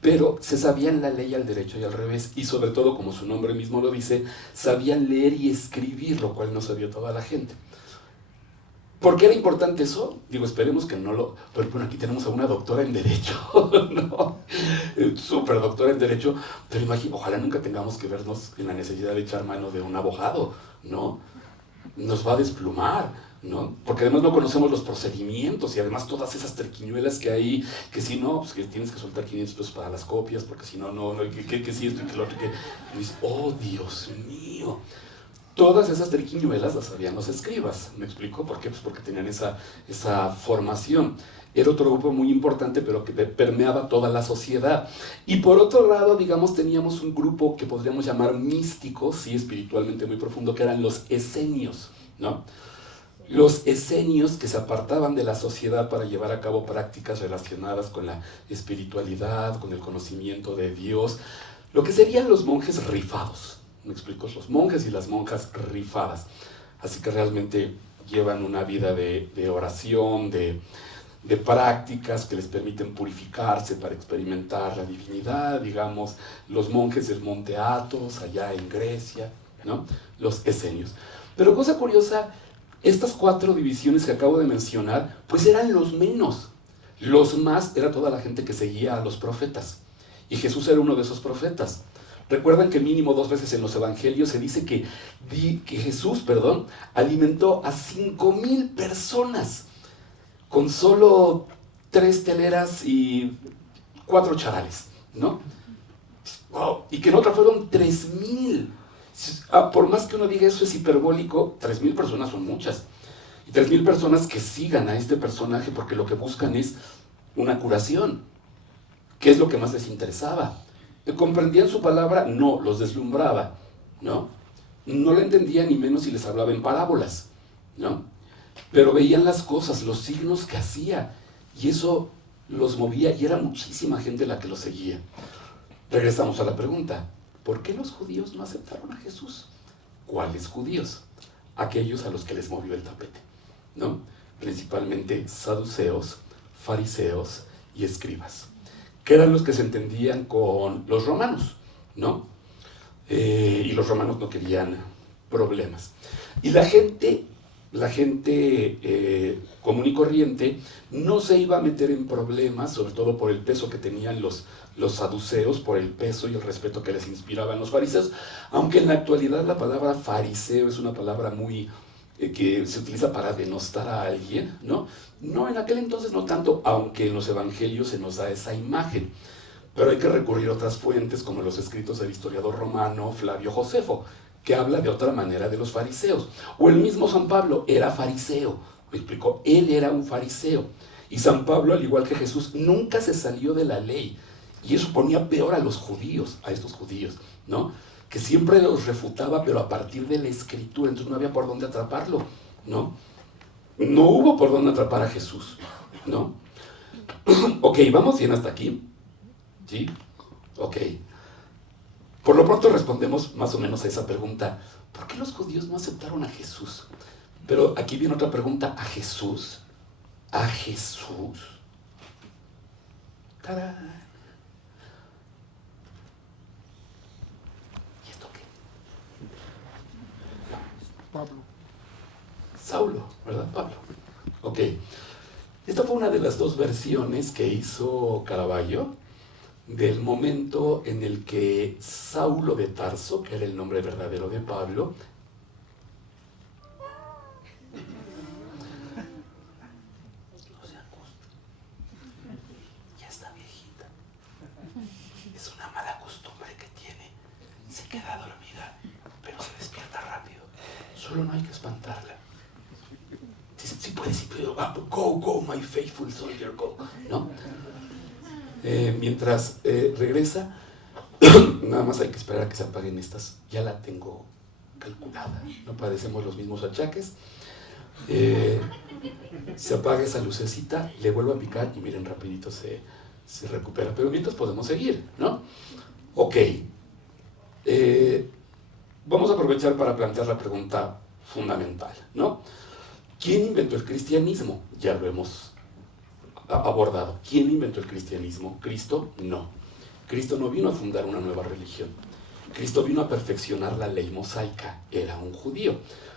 pero se sabían la ley al derecho y al revés, y sobre todo, como su nombre mismo lo dice, sabían leer y escribir, lo cual no sabía toda la gente. ¿Por qué era importante eso? Digo, esperemos que no lo... Pero bueno, aquí tenemos a una doctora en Derecho, ¿no? Súper doctora en Derecho, pero imagino, ojalá nunca tengamos que vernos en la necesidad de echar mano de un abogado, ¿no? Nos va a desplumar, ¿no? Porque además no conocemos los procedimientos y además todas esas triquiñuelas que hay, que si no, pues que tienes que soltar 500 pesos para las copias, porque si no, que si esto y que lo otro, que... Y dices, oh, Dios mío. Todas esas triquiñuelas las sabían los escribas, ¿me explico? ¿Por qué? Pues porque tenían esa formación. era otro grupo muy importante, pero que permeaba toda la sociedad. Y por otro lado, digamos, teníamos un grupo que podríamos llamar místico, sí, espiritualmente muy profundo, que eran los esenios, ¿no? Los esenios que se apartaban de la sociedad para llevar a cabo prácticas relacionadas con la espiritualidad, con el conocimiento de Dios, lo que serían los monjes rifados, ¿me explico? Los monjes y las monjas rifadas, así que realmente llevan una vida de oración, de prácticas que les permiten purificarse para experimentar la divinidad, digamos, los monjes del Monte Athos, allá en Grecia, ¿no? Los esenios. Pero cosa curiosa, estas 4 divisiones que acabo de mencionar, pues eran los menos. Los más era toda la gente que seguía a los profetas. Y Jesús era uno de esos profetas. Recuerdan que mínimo 2 veces en los evangelios se dice que Jesús, alimentó a 5,000 personas con solo 3 teleras y 4 charales, ¿no? Wow. Y que en otra fueron 3,000. Por más que uno diga eso es hiperbólico, 3,000 personas son muchas. Y 3,000 personas que sigan a este personaje porque lo que buscan es una curación. ¿Qué es lo que más les interesaba? ¿Comprendían su palabra? No, los deslumbraba, ¿no? No la entendían ni menos si les hablaba en parábolas, ¿no? Pero veían las cosas, los signos que hacía, y eso los movía, y era muchísima gente la que lo seguía. Regresamos a la pregunta, ¿por qué los judíos no aceptaron a Jesús? ¿Cuáles judíos? Aquellos a los que les movió el tapete, ¿no? Principalmente saduceos, fariseos y escribas, que eran los que se entendían con los romanos, ¿no? Y los romanos no querían problemas. Y la gente común y corriente no se iba a meter en problemas, sobre todo por el peso que tenían los saduceos, por el peso y el respeto que les inspiraban los fariseos, aunque en la actualidad la palabra fariseo es una palabra muy que se utiliza para denostar a alguien, ¿no? No, en aquel entonces no tanto, aunque en los evangelios se nos da esa imagen. Pero hay que recurrir a otras fuentes, como los escritos del historiador romano Flavio Josefo, que habla de otra manera de los fariseos. O el mismo San Pablo era fariseo, me explicó, él era un fariseo. Y San Pablo, al igual que Jesús, nunca se salió de la ley. Y eso ponía peor a los judíos, a estos judíos, ¿no? Que siempre los refutaba, pero a partir de la escritura, entonces no había por dónde atraparlo, ¿no? No hubo por dónde atrapar a Jesús, ¿no? Ok, ¿vamos bien hasta aquí? ¿Sí? Ok. Por lo pronto respondemos más o menos a esa pregunta. ¿Por qué los judíos no aceptaron a Jesús? Pero aquí viene otra pregunta. ¿A Jesús? ¿A Jesús? ¡Tarán! ¿Y esto qué? Pablo. Saulo, ¿verdad? Pablo. Ok. Esta fue una de las 2 versiones que hizo Caravaggio del momento en el que Saulo de Tarso, que era el nombre verdadero de Pablo, ya está viejita, es una mala costumbre que tiene, se queda dormida, pero se despierta rápido, solo no hay que espantarla. Sí puede, go, my faithful soldier, go, ¿no? Mientras regresa, nada más hay que esperar a que se apaguen estas. Ya la tengo calculada, no padecemos los mismos achaques. Se apaga esa lucecita, le vuelvo a picar y miren, rapidito se recupera. Pero mientras podemos seguir, ¿no? Ok. Vamos a aprovechar para plantear la pregunta fundamental, ¿no? ¿Quién inventó el cristianismo? Ya lo hemos abordado. ¿Quién inventó el cristianismo? ¿Cristo? No. Cristo no vino a fundar una nueva religión. Cristo vino a perfeccionar la ley mosaica. Era un judío.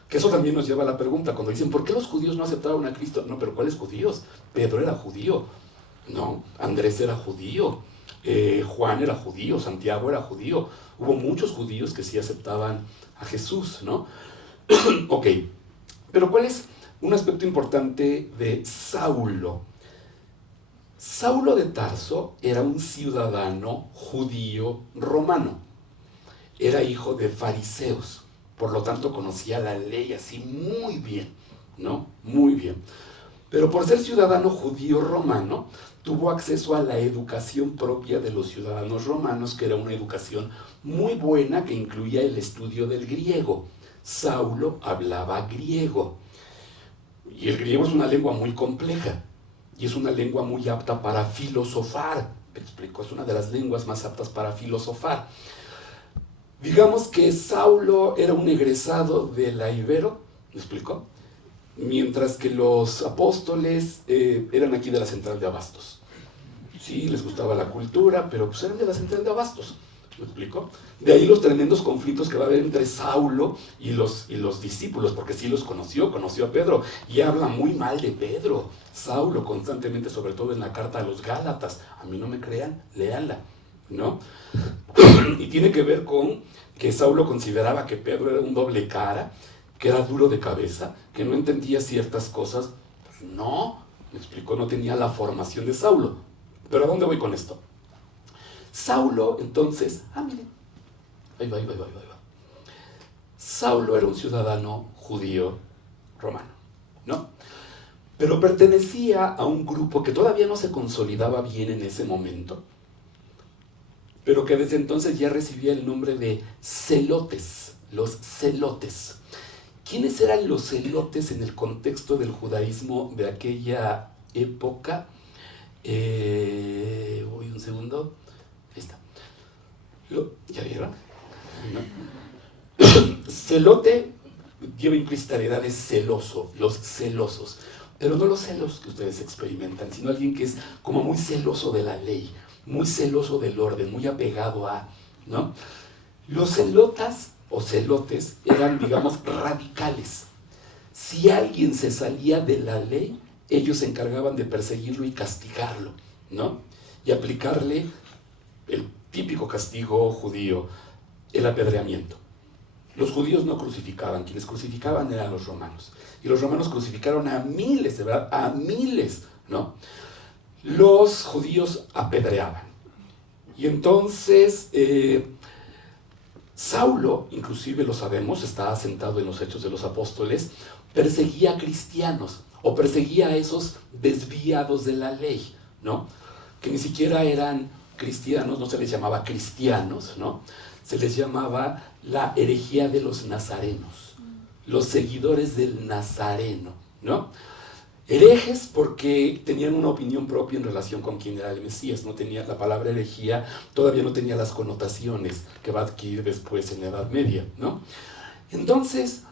Que eso también nos lleva a la pregunta, cuando dicen, ¿por qué los judíos no aceptaron a Cristo? No, pero ¿cuáles judíos? Pedro era judío, ¿no? Andrés era judío, Juan era judío, Santiago era judío. Hubo muchos judíos que sí aceptaban a Jesús, ¿no? Ok, pero ¿cuál es un aspecto importante de Saulo? Saulo de Tarso era un ciudadano judío romano. Era hijo de fariseos, por lo tanto conocía la ley así muy bien, ¿no? Muy bien. Pero por ser ciudadano judío romano, tuvo acceso a la educación propia de los ciudadanos romanos, que era una educación muy buena que incluía el estudio del griego. Saulo hablaba griego. Y el griego es una lengua muy compleja. Y es una lengua muy apta para filosofar. Me explico, es una de las lenguas más aptas para filosofar. Digamos que Saulo era un egresado de la Ibero, ¿me explico? Mientras que los apóstoles eran aquí de la central de Abastos. Sí, les gustaba la cultura, pero pues eran de la central de Abastos, ¿me explico? De ahí los tremendos conflictos que va a haber entre Saulo y los discípulos, porque sí los conoció a Pedro, y habla muy mal de Pedro, Saulo, constantemente, sobre todo en la carta a los Gálatas. A mí no me crean, léanla, ¿no? Y tiene que ver con que Saulo consideraba que Pedro era un doble cara, que era duro de cabeza, que no entendía ciertas cosas. Pues no, me explicó, no tenía la formación de Saulo. ¿Pero a dónde voy con esto? Saulo, entonces, miren, ahí va. Saulo era un ciudadano judío romano, ¿no? Pero pertenecía a un grupo que todavía no se consolidaba bien en ese momento, pero que desde entonces ya recibía el nombre de celotes, los celotes. ¿Quiénes eran los celotes en el contexto del judaísmo de aquella época? Voy un segundo. Ahí está. ¿Ya vieron? ¿No? Celote lleva implícita la idea de celoso, los celosos. Pero no los celos que ustedes experimentan, sino alguien que es como muy celoso de la ley, muy celoso del orden, muy apegado a, ¿no? Los celotas o celotes eran, digamos, radicales. Si alguien se salía de la ley, ellos se encargaban de perseguirlo y castigarlo, ¿no? Y aplicarle el típico castigo judío, el apedreamiento. Los judíos no crucificaban, quienes crucificaban eran los romanos. Y los romanos crucificaron a miles, de verdad, a miles, ¿no? Los judíos apedreaban. Y entonces, Saulo, inclusive lo sabemos, está asentado en los Hechos de los Apóstoles, perseguía a cristianos, o perseguía a esos desviados de la ley, ¿no? Que ni siquiera eran cristianos, no se les llamaba cristianos, ¿no? Se les llamaba la herejía de los nazarenos, los seguidores del nazareno, ¿no? Herejes porque tenían una opinión propia en relación con quién era el Mesías. No tenía la palabra herejía, todavía no tenía las connotaciones que va a adquirir después en la Edad Media, ¿no? Entonces,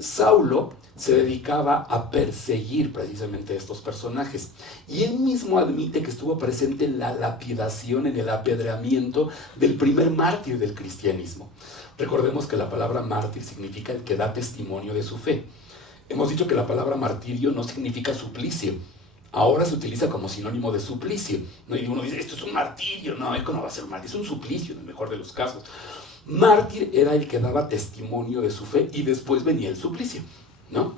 Saulo se dedicaba a perseguir precisamente a estos personajes. Y él mismo admite que estuvo presente en la lapidación, en el apedreamiento del primer mártir del cristianismo. Recordemos que la palabra mártir significa el que da testimonio de su fe. Hemos dicho que la palabra martirio no significa suplicio. Ahora se utiliza como sinónimo de suplicio, ¿no? Y uno dice, esto es un martirio. No, ¿cómo va a ser un martirio? Es un suplicio, en el mejor de los casos. Mártir era el que daba testimonio de su fe y después venía el suplicio, ¿no?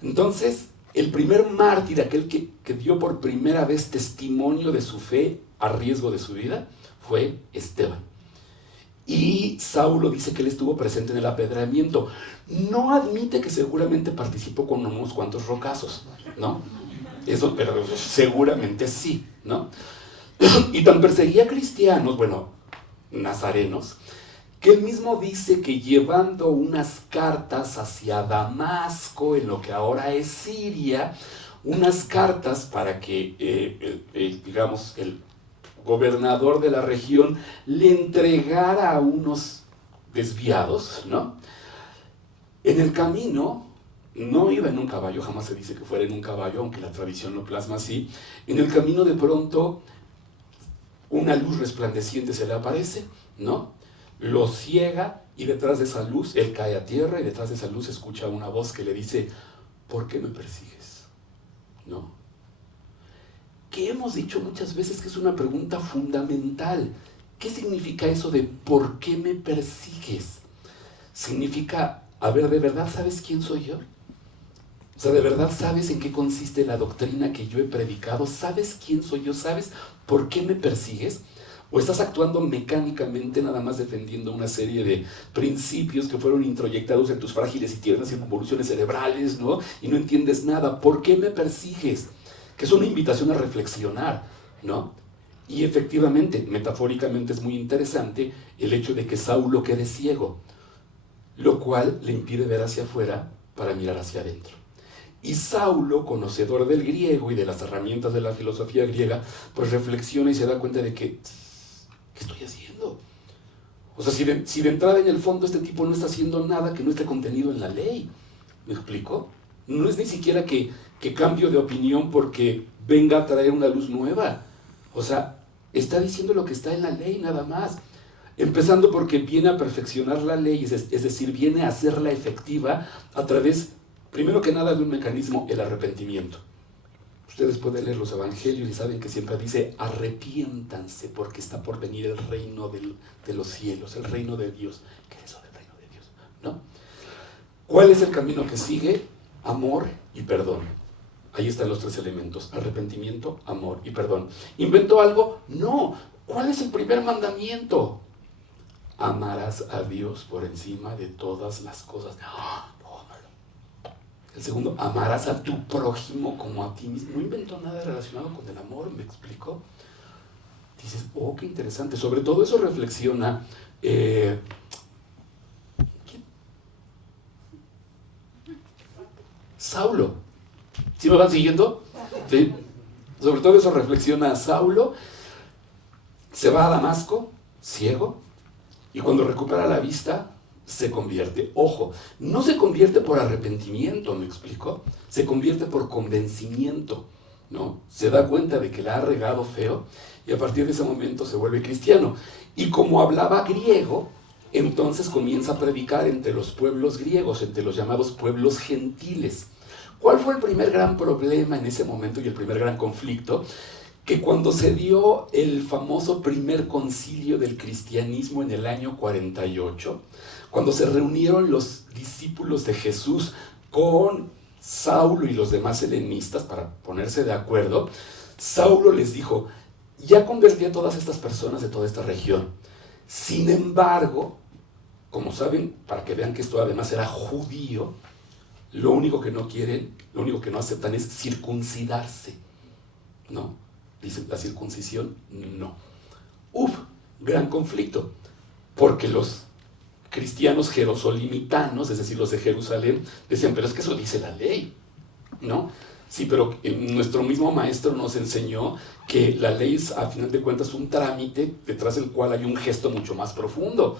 Entonces, el primer mártir, aquel que dio por primera vez testimonio de su fe a riesgo de su vida, fue Esteban. Y Saulo dice que él estuvo presente en el apedreamiento. No admite que seguramente participó con unos cuantos rocazos, ¿no? Eso, pero seguramente sí, ¿no? Y tan perseguía cristianos, bueno, nazarenos, que él mismo dice que llevando unas cartas hacia Damasco, en lo que ahora es Siria, unas cartas para que, digamos, el gobernador de la región le entregara a unos desviados, ¿no? En el camino, no iba en un caballo, jamás se dice que fuera en un caballo, aunque la tradición lo plasma así. En el camino de pronto una luz resplandeciente se le aparece, ¿no? Lo ciega y detrás de esa luz él cae a tierra y detrás de esa luz escucha una voz que le dice, ¿por qué me persigues? ¿No? Que hemos dicho muchas veces que es una pregunta fundamental. ¿Qué significa eso de ¿por qué me persigues? Significa, a ver, ¿de verdad sabes quién soy yo? O sea, ¿de verdad sabes en qué consiste la doctrina que yo he predicado? ¿Sabes quién soy yo? ¿Sabes por qué me persigues? ¿O estás actuando mecánicamente nada más defendiendo una serie de principios que fueron introyectados en tus frágiles y tiernas circunvoluciones cerebrales, ¿no? Y no entiendes nada. ¿Por qué me persigues? Que es una invitación a reflexionar, ¿no? Y efectivamente, metafóricamente es muy interesante el hecho de que Saulo quede ciego, lo cual le impide ver hacia afuera para mirar hacia adentro. Y Saulo, conocedor del griego y de las herramientas de la filosofía griega, pues reflexiona y se da cuenta de que, ¿qué estoy haciendo? O sea, si de entrada en el fondo este tipo no está haciendo nada que no esté contenido en la ley. ¿Me explico? No es ni siquiera que cambio de opinión porque venga a traer una luz nueva. O sea, está diciendo lo que está en la ley nada más. Empezando porque viene a perfeccionar la ley, es decir, viene a hacerla efectiva a través, primero que nada, de un mecanismo, el arrepentimiento. Ustedes pueden leer los evangelios y saben que siempre dice, arrepiéntanse porque está por venir el reino de los cielos, el reino de Dios. ¿Qué es eso del reino de Dios? ¿No? ¿Cuál es el camino que sigue? Amor y perdón. Ahí están los tres elementos, arrepentimiento, amor y perdón. ¿Inventó algo? No. ¿Cuál es el primer mandamiento? Amarás a Dios por encima de todas las cosas. El segundo, amarás a tu prójimo como a ti mismo. No inventó nada relacionado con el amor, ¿me explico? Dices, oh, qué interesante. Sobre todo eso reflexiona Saulo. ¿Sí me van siguiendo? Sí. Sobre todo eso reflexiona Saulo. Se va a Damasco, ciego, y cuando recupera la vista, se convierte. Ojo, no se convierte por arrepentimiento, ¿me explico? Se convierte por convencimiento, ¿no? Se da cuenta de que la ha regado feo y a partir de ese momento se vuelve cristiano. Y como hablaba griego, entonces comienza a predicar entre los pueblos griegos, entre los llamados pueblos gentiles. ¿Cuál fue el primer gran problema en ese momento y el primer gran conflicto? Que cuando se dio el famoso primer concilio del cristianismo en el año 48, cuando se reunieron los discípulos de Jesús con Saulo y los demás helenistas para ponerse de acuerdo, Saulo les dijo, ya convertí a todas estas personas de toda esta región. Sin embargo, como saben, para que vean que esto además era judío, lo único que no quieren, lo único que no aceptan es circuncidarse, ¿no? Dicen, la circuncisión, no. Gran conflicto, porque los cristianos jerosolimitanos, es decir, los de Jerusalén, decían, pero es que eso dice la ley, ¿no? Sí, pero nuestro mismo maestro nos enseñó que la ley es, a final de cuentas, un trámite detrás del cual hay un gesto mucho más profundo.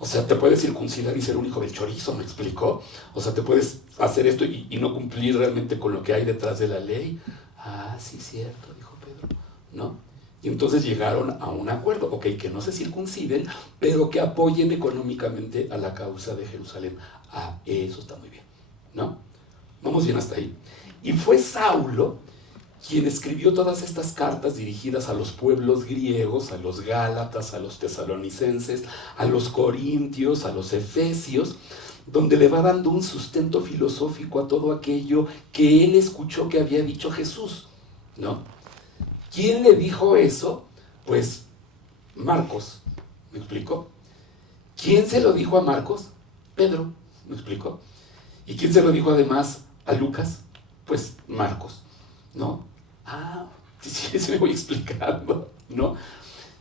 O sea, te puedes circuncidar y ser un hijo del chorizo, ¿me explicó? O sea, te puedes hacer esto y no cumplir realmente con lo que hay detrás de la ley. Ah, sí, cierto, dijo Pedro, ¿no? Y entonces llegaron a un acuerdo, ok, que no se circunciden, pero que apoyen económicamente a la causa de Jerusalén. Ah, eso está muy bien, ¿no? Vamos bien hasta ahí. Y fue Saulo quien escribió todas estas cartas dirigidas a los pueblos griegos, a los gálatas, a los tesalonicenses, a los corintios, a los efesios, donde le va dando un sustento filosófico a todo aquello que él escuchó que había dicho Jesús, ¿no? ¿Quién le dijo eso? Pues Marcos, ¿me explico? ¿Quién se lo dijo a Marcos? Pedro, ¿me explico? ¿Y quién se lo dijo además a Lucas? Pues Marcos, ¿no? Ah, sí, me voy explicando, ¿no?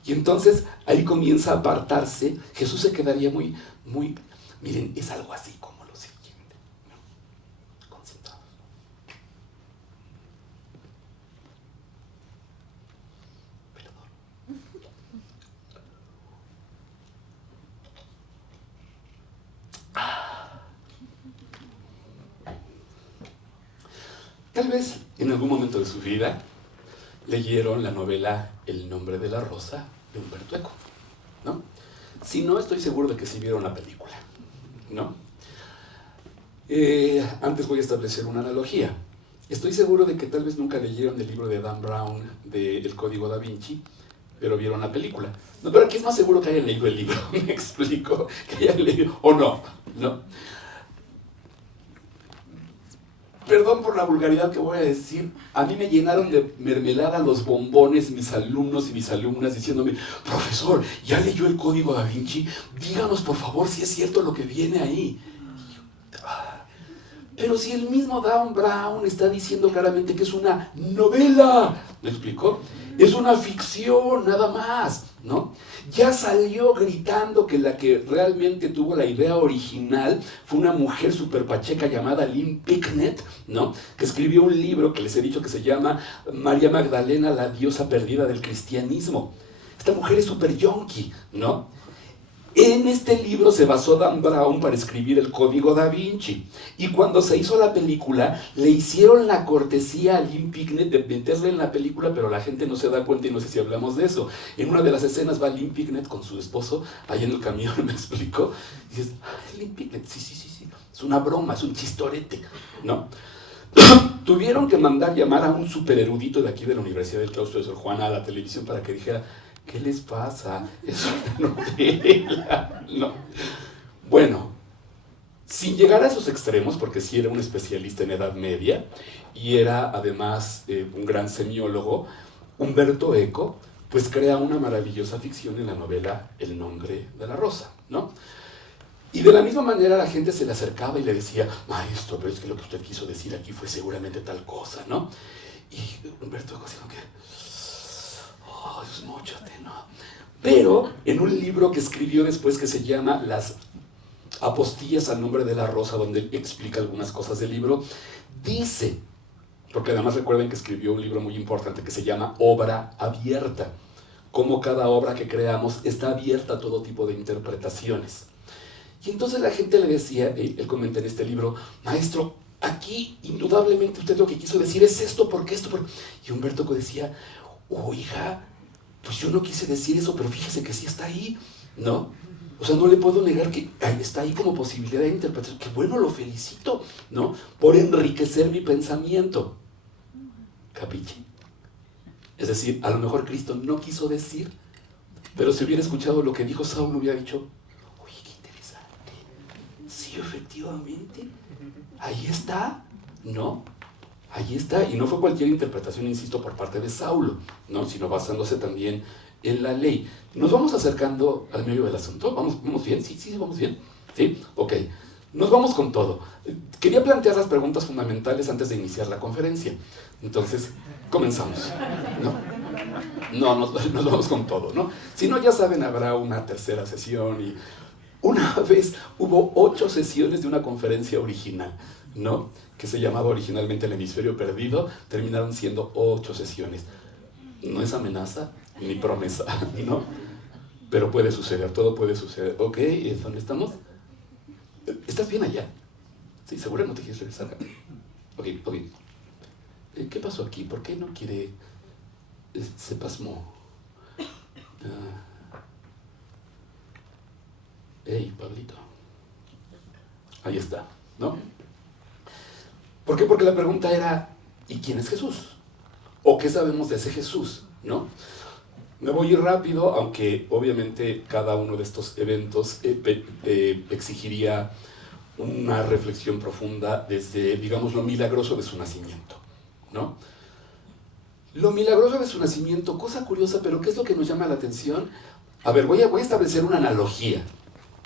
Y entonces ahí comienza a apartarse. Jesús se quedaría muy, miren, es algo así como lo siguiente, ¿no? Concentrados. Perdón. Tal vez en algún momento de su vida leyeron la novela El nombre de la rosa de Humberto Eco, ¿no? Si no, estoy seguro de que sí vieron la película, ¿no? Antes voy a establecer una analogía. Estoy seguro de que tal vez nunca leyeron el libro de Dan Brown de El Código Da Vinci, pero vieron la película. No, pero aquí es más seguro que hayan leído el libro, me explico, que hayan leído, o no, ¿no? perdón por la vulgaridad que voy a decir, a mí me llenaron de mermelada los bombones mis alumnos y mis alumnas diciéndome, profesor, ¿ya leyó el Código Da Vinci? Díganos por favor si es cierto lo que viene ahí. Pero si el mismo Dan Brown está diciendo claramente que es una novela, ¿me explicó? Es una ficción, nada más, ¿no? Ya salió gritando que la que realmente tuvo la idea original fue una mujer súper pacheca llamada Lynn Picknett, ¿no? Que escribió un libro que les he dicho que se llama María Magdalena, la diosa perdida del cristianismo. Esta mujer es súper yonki, ¿no? En este libro se basó Dan Brown para escribir el Código Da Vinci. Y cuando se hizo la película, le hicieron la cortesía a Lynn Picknett de meterle en la película, pero la gente no se da cuenta y no sé si hablamos de eso. En una de las escenas va Lynn Picknett con su esposo, ahí en el camión, me explicó. Y dices, Lynn Picknett, sí. Es una broma, es un chistorete, ¿no? Tuvieron que mandar llamar a un super erudito de aquí de la Universidad del Claustro de Sor Juana a la televisión para que dijera, ¿qué les pasa? Es una novela, ¿no? Bueno, sin llegar a esos extremos, porque sí era un especialista en Edad Media y era además un gran semiólogo, Umberto Eco, pues crea una maravillosa ficción en la novela El nombre de la rosa, ¿no? Y de la misma manera la gente se le acercaba y le decía, maestro, pero es que lo que usted quiso decir aquí fue seguramente tal cosa, ¿no? Y Umberto Eco decía que esmóchate, ¿no? Pero en un libro que escribió después que se llama Las apostillas al nombre de la rosa, donde él explica algunas cosas del libro, dice, porque además recuerden que escribió un libro muy importante que se llama Obra Abierta, como cada obra que creamos está abierta a todo tipo de interpretaciones. Y entonces la gente le decía, él comenta en este libro, maestro, aquí indudablemente usted lo que quiso decir es esto, porque esto, porque... Y Humberto Eco decía, oiga, pues yo no quise decir eso, pero fíjese que sí está ahí, ¿no? O sea, no le puedo negar que está ahí como posibilidad de interpretación. Que bueno, lo felicito, ¿no? Por enriquecer mi pensamiento. ¿Capiche? Es decir, a lo mejor Cristo no quiso decir, pero si hubiera escuchado lo que dijo Saulo, hubiera dicho, oye, qué interesante. Sí, efectivamente. Ahí está, ¿no? Ahí está, y no fue cualquier interpretación, insisto, por parte de Saulo, ¿no? Sino basándose también en la ley. Nos vamos acercando al medio del asunto. ¿Vamos bien? Sí, vamos bien. ¿Sí? Ok. Nos vamos con todo. Quería plantear las preguntas fundamentales antes de iniciar la conferencia. Entonces, comenzamos. No, nos vamos con todo, ¿no? Si no, ya saben, habrá una tercera sesión y una vez hubo 8 sesiones de una conferencia original, ¿no? Que se llamaba originalmente El Hemisferio Perdido, terminaron siendo 8 sesiones. No es amenaza ni promesa, ¿no? Pero puede suceder, todo puede suceder. Ok, ¿dónde estamos? ¿Estás bien allá? Sí, seguro no te quieres regresar. Ok. ¿Qué pasó aquí? ¿Por qué no quiere? Se pasmó. Hey, Pablito. Ahí está, ¿no? ¿Por qué? Porque la pregunta era, ¿y quién es Jesús? ¿O qué sabemos de ese Jesús? ¿No? Me voy a ir rápido, aunque obviamente cada uno de estos eventos exigiría una reflexión profunda desde, digamos, lo milagroso de su nacimiento, ¿no? Lo milagroso de su nacimiento, cosa curiosa, pero ¿qué es lo que nos llama la atención? A ver, voy a establecer una analogía,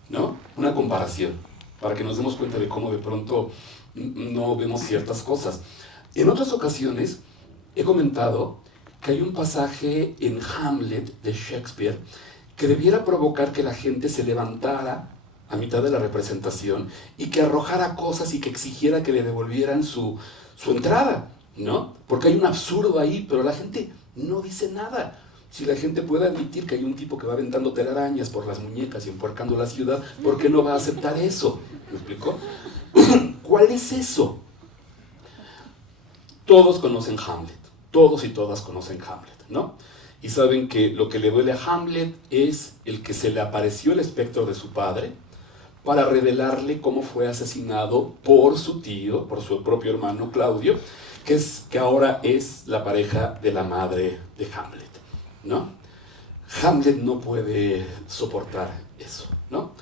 ¿no? Una comparación, para que nos demos cuenta de cómo de pronto no vemos ciertas cosas. En otras ocasiones he comentado que hay un pasaje en Hamlet de Shakespeare que debiera provocar que la gente se levantara a mitad de la representación y que arrojara cosas y que exigiera que le devolvieran su entrada, ¿no? Porque hay un absurdo ahí, pero la gente no dice nada. Si la gente puede admitir que hay un tipo que va aventando telarañas por las muñecas y empuercando la ciudad, ¿por qué no va a aceptar eso? ¿Me explicó? ¿Cuál es eso? Todos conocen Hamlet. Todos y todas conocen Hamlet, ¿no? Y saben que lo que le duele a Hamlet es el que se le apareció el espectro de su padre para revelarle cómo fue asesinado por su tío, por su propio hermano Claudio, que ahora es la pareja de la madre de Hamlet, ¿no? Hamlet no puede soportar eso, ¿no?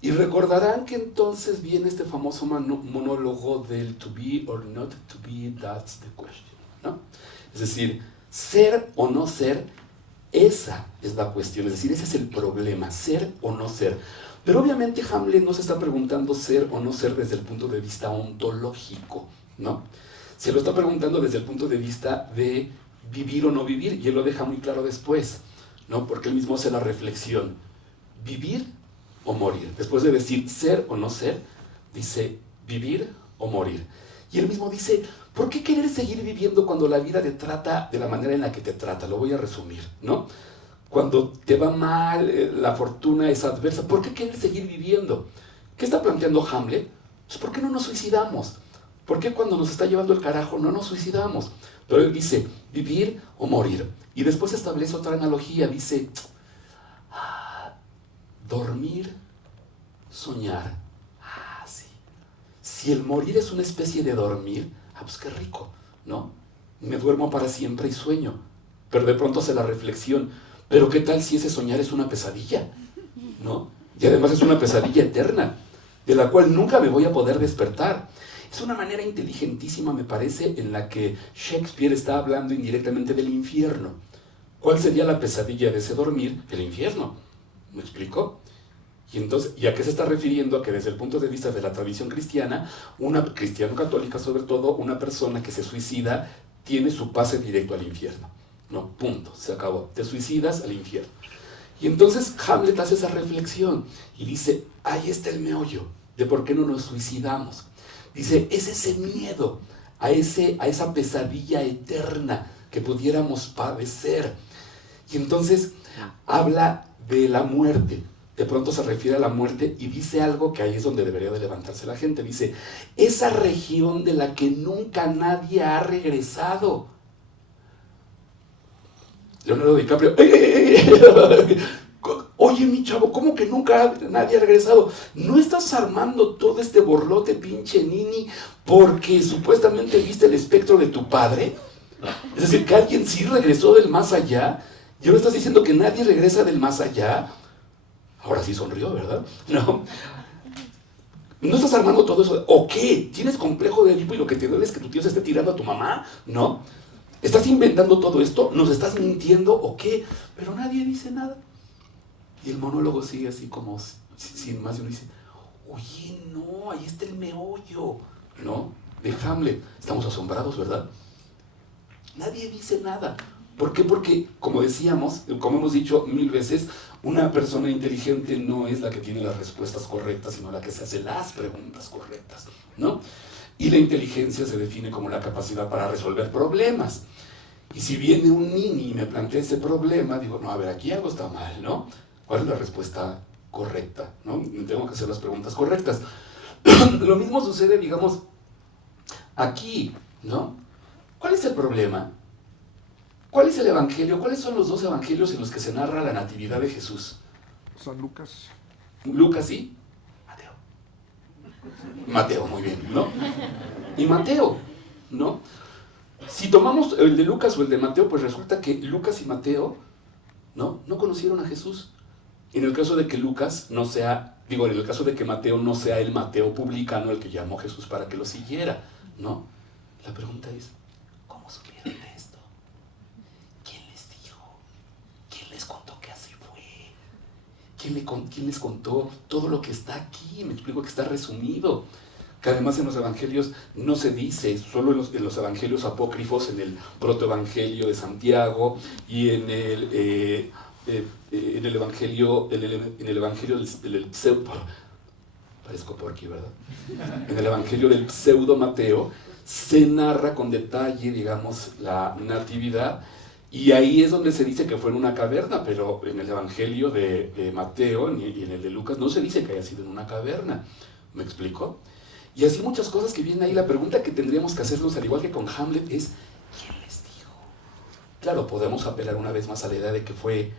Y recordarán que entonces viene este famoso monólogo del to be or not to be, that's the question, ¿no? Es decir, ser o no ser, esa es la cuestión, es decir, ese es el problema, ser o no ser. Pero obviamente Hamlet no se está preguntando ser o no ser desde el punto de vista ontológico, ¿no? Se lo está preguntando desde el punto de vista de vivir o no vivir, y él lo deja muy claro después, ¿no? Porque él mismo hace la reflexión, vivir o morir. Después de decir ser o no ser, dice vivir o morir. Y él mismo dice, ¿por qué querer seguir viviendo cuando la vida te trata de la manera en la que te trata? Lo voy a resumir, ¿no? Cuando te va mal, la fortuna es adversa, ¿por qué querer seguir viviendo? ¿Qué está planteando Hamlet? Pues ¿por qué no nos suicidamos? ¿Por qué cuando nos está llevando el carajo no nos suicidamos? Pero él dice, vivir o morir. Y después establece otra analogía, dice, dormir, soñar. Ah, sí. Si el morir es una especie de dormir, pues qué rico, ¿no? Me duermo para siempre y sueño. Pero de pronto hace la reflexión, pero ¿qué tal si ese soñar es una pesadilla? ¿No? Y además es una pesadilla eterna, de la cual nunca me voy a poder despertar. Es una manera inteligentísima, me parece, en la que Shakespeare está hablando indirectamente del infierno. ¿Cuál sería la pesadilla de ese dormir? El infierno. ¿Me explico? Y entonces, ¿y a qué se está refiriendo? A que desde el punto de vista de la tradición cristiana, una cristiano-católica sobre todo, una persona que se suicida tiene su pase directo al infierno. No, punto, se acabó. Te suicidas al infierno. Y entonces Hamlet hace esa reflexión y dice, ahí está el meollo de por qué no nos suicidamos. Dice, es ese miedo a esa pesadilla eterna que pudiéramos padecer. Y entonces habla de la muerte. De pronto se refiere a la muerte y dice algo que ahí es donde debería de levantarse la gente. Dice, esa región de la que nunca nadie ha regresado. Leonardo DiCaprio, oye mi chavo, ¿cómo que nunca nadie ha regresado? ¿No estás armando todo este borlote pinche nini porque supuestamente viste el espectro de tu padre? Es decir, que alguien sí regresó del más allá y ahora estás diciendo que nadie regresa del más allá. Ahora sí sonrió, ¿verdad? No. ¿No estás armando todo eso? ¿O qué? ¿Tienes complejo de Edipo y lo que te duele es que tu tío se esté tirando a tu mamá? ¿No? ¿Estás inventando todo esto? ¿Nos estás mintiendo o qué? Pero nadie dice nada. Y el monólogo sigue así como sin más, y uno dice, oye, no, ahí está el meollo, ¿no? De Hamlet. Estamos asombrados, ¿verdad? Nadie dice nada. ¿Por qué? Porque, como decíamos, como hemos dicho 1000 veces, una persona inteligente no es la que tiene las respuestas correctas, sino la que se hace las preguntas correctas, ¿no? Y la inteligencia se define como la capacidad para resolver problemas. Y si viene un niño y me plantea ese problema, digo, no, a ver, aquí algo está mal, ¿no? ¿Cuál es la respuesta correcta? ¿No? Tengo que hacer las preguntas correctas. Lo mismo sucede, digamos, aquí, ¿no? ¿Cuál es el problema? ¿Cuál es el evangelio? ¿Cuáles son los 2 evangelios en los que se narra la natividad de Jesús? San Lucas. Lucas y Mateo. Mateo, muy bien, ¿no? Y Mateo, ¿no? Si tomamos el de Lucas o el de Mateo, pues resulta que Lucas y Mateo, ¿no? No conocieron a Jesús. En el caso de que Lucas no sea, en el caso de que Mateo no sea el Mateo publicano el que llamó a Jesús para que lo siguiera, ¿no? La pregunta es, ¿cómo supieron de esto? ¿Quién les dijo? ¿Quién les contó que así fue? ¿Quién les contó todo lo que está aquí? Me explico que está resumido. Que además en los evangelios no se dice, solo en los evangelios apócrifos, en el protoevangelio de Santiago y en el evangelio del pseudo, parezco porqui, ¿verdad? En el evangelio del pseudo Mateo se narra con detalle, digamos, la natividad, y ahí es donde se dice que fue en una caverna, pero en el evangelio de Mateo y en el de Lucas no se dice que haya sido en una caverna. ¿Me explico? Y así muchas cosas que vienen ahí. La pregunta que tendríamos que hacernos, al igual que con Hamlet, es ¿quién les dijo? Claro, podemos apelar una vez más a la idea de que fue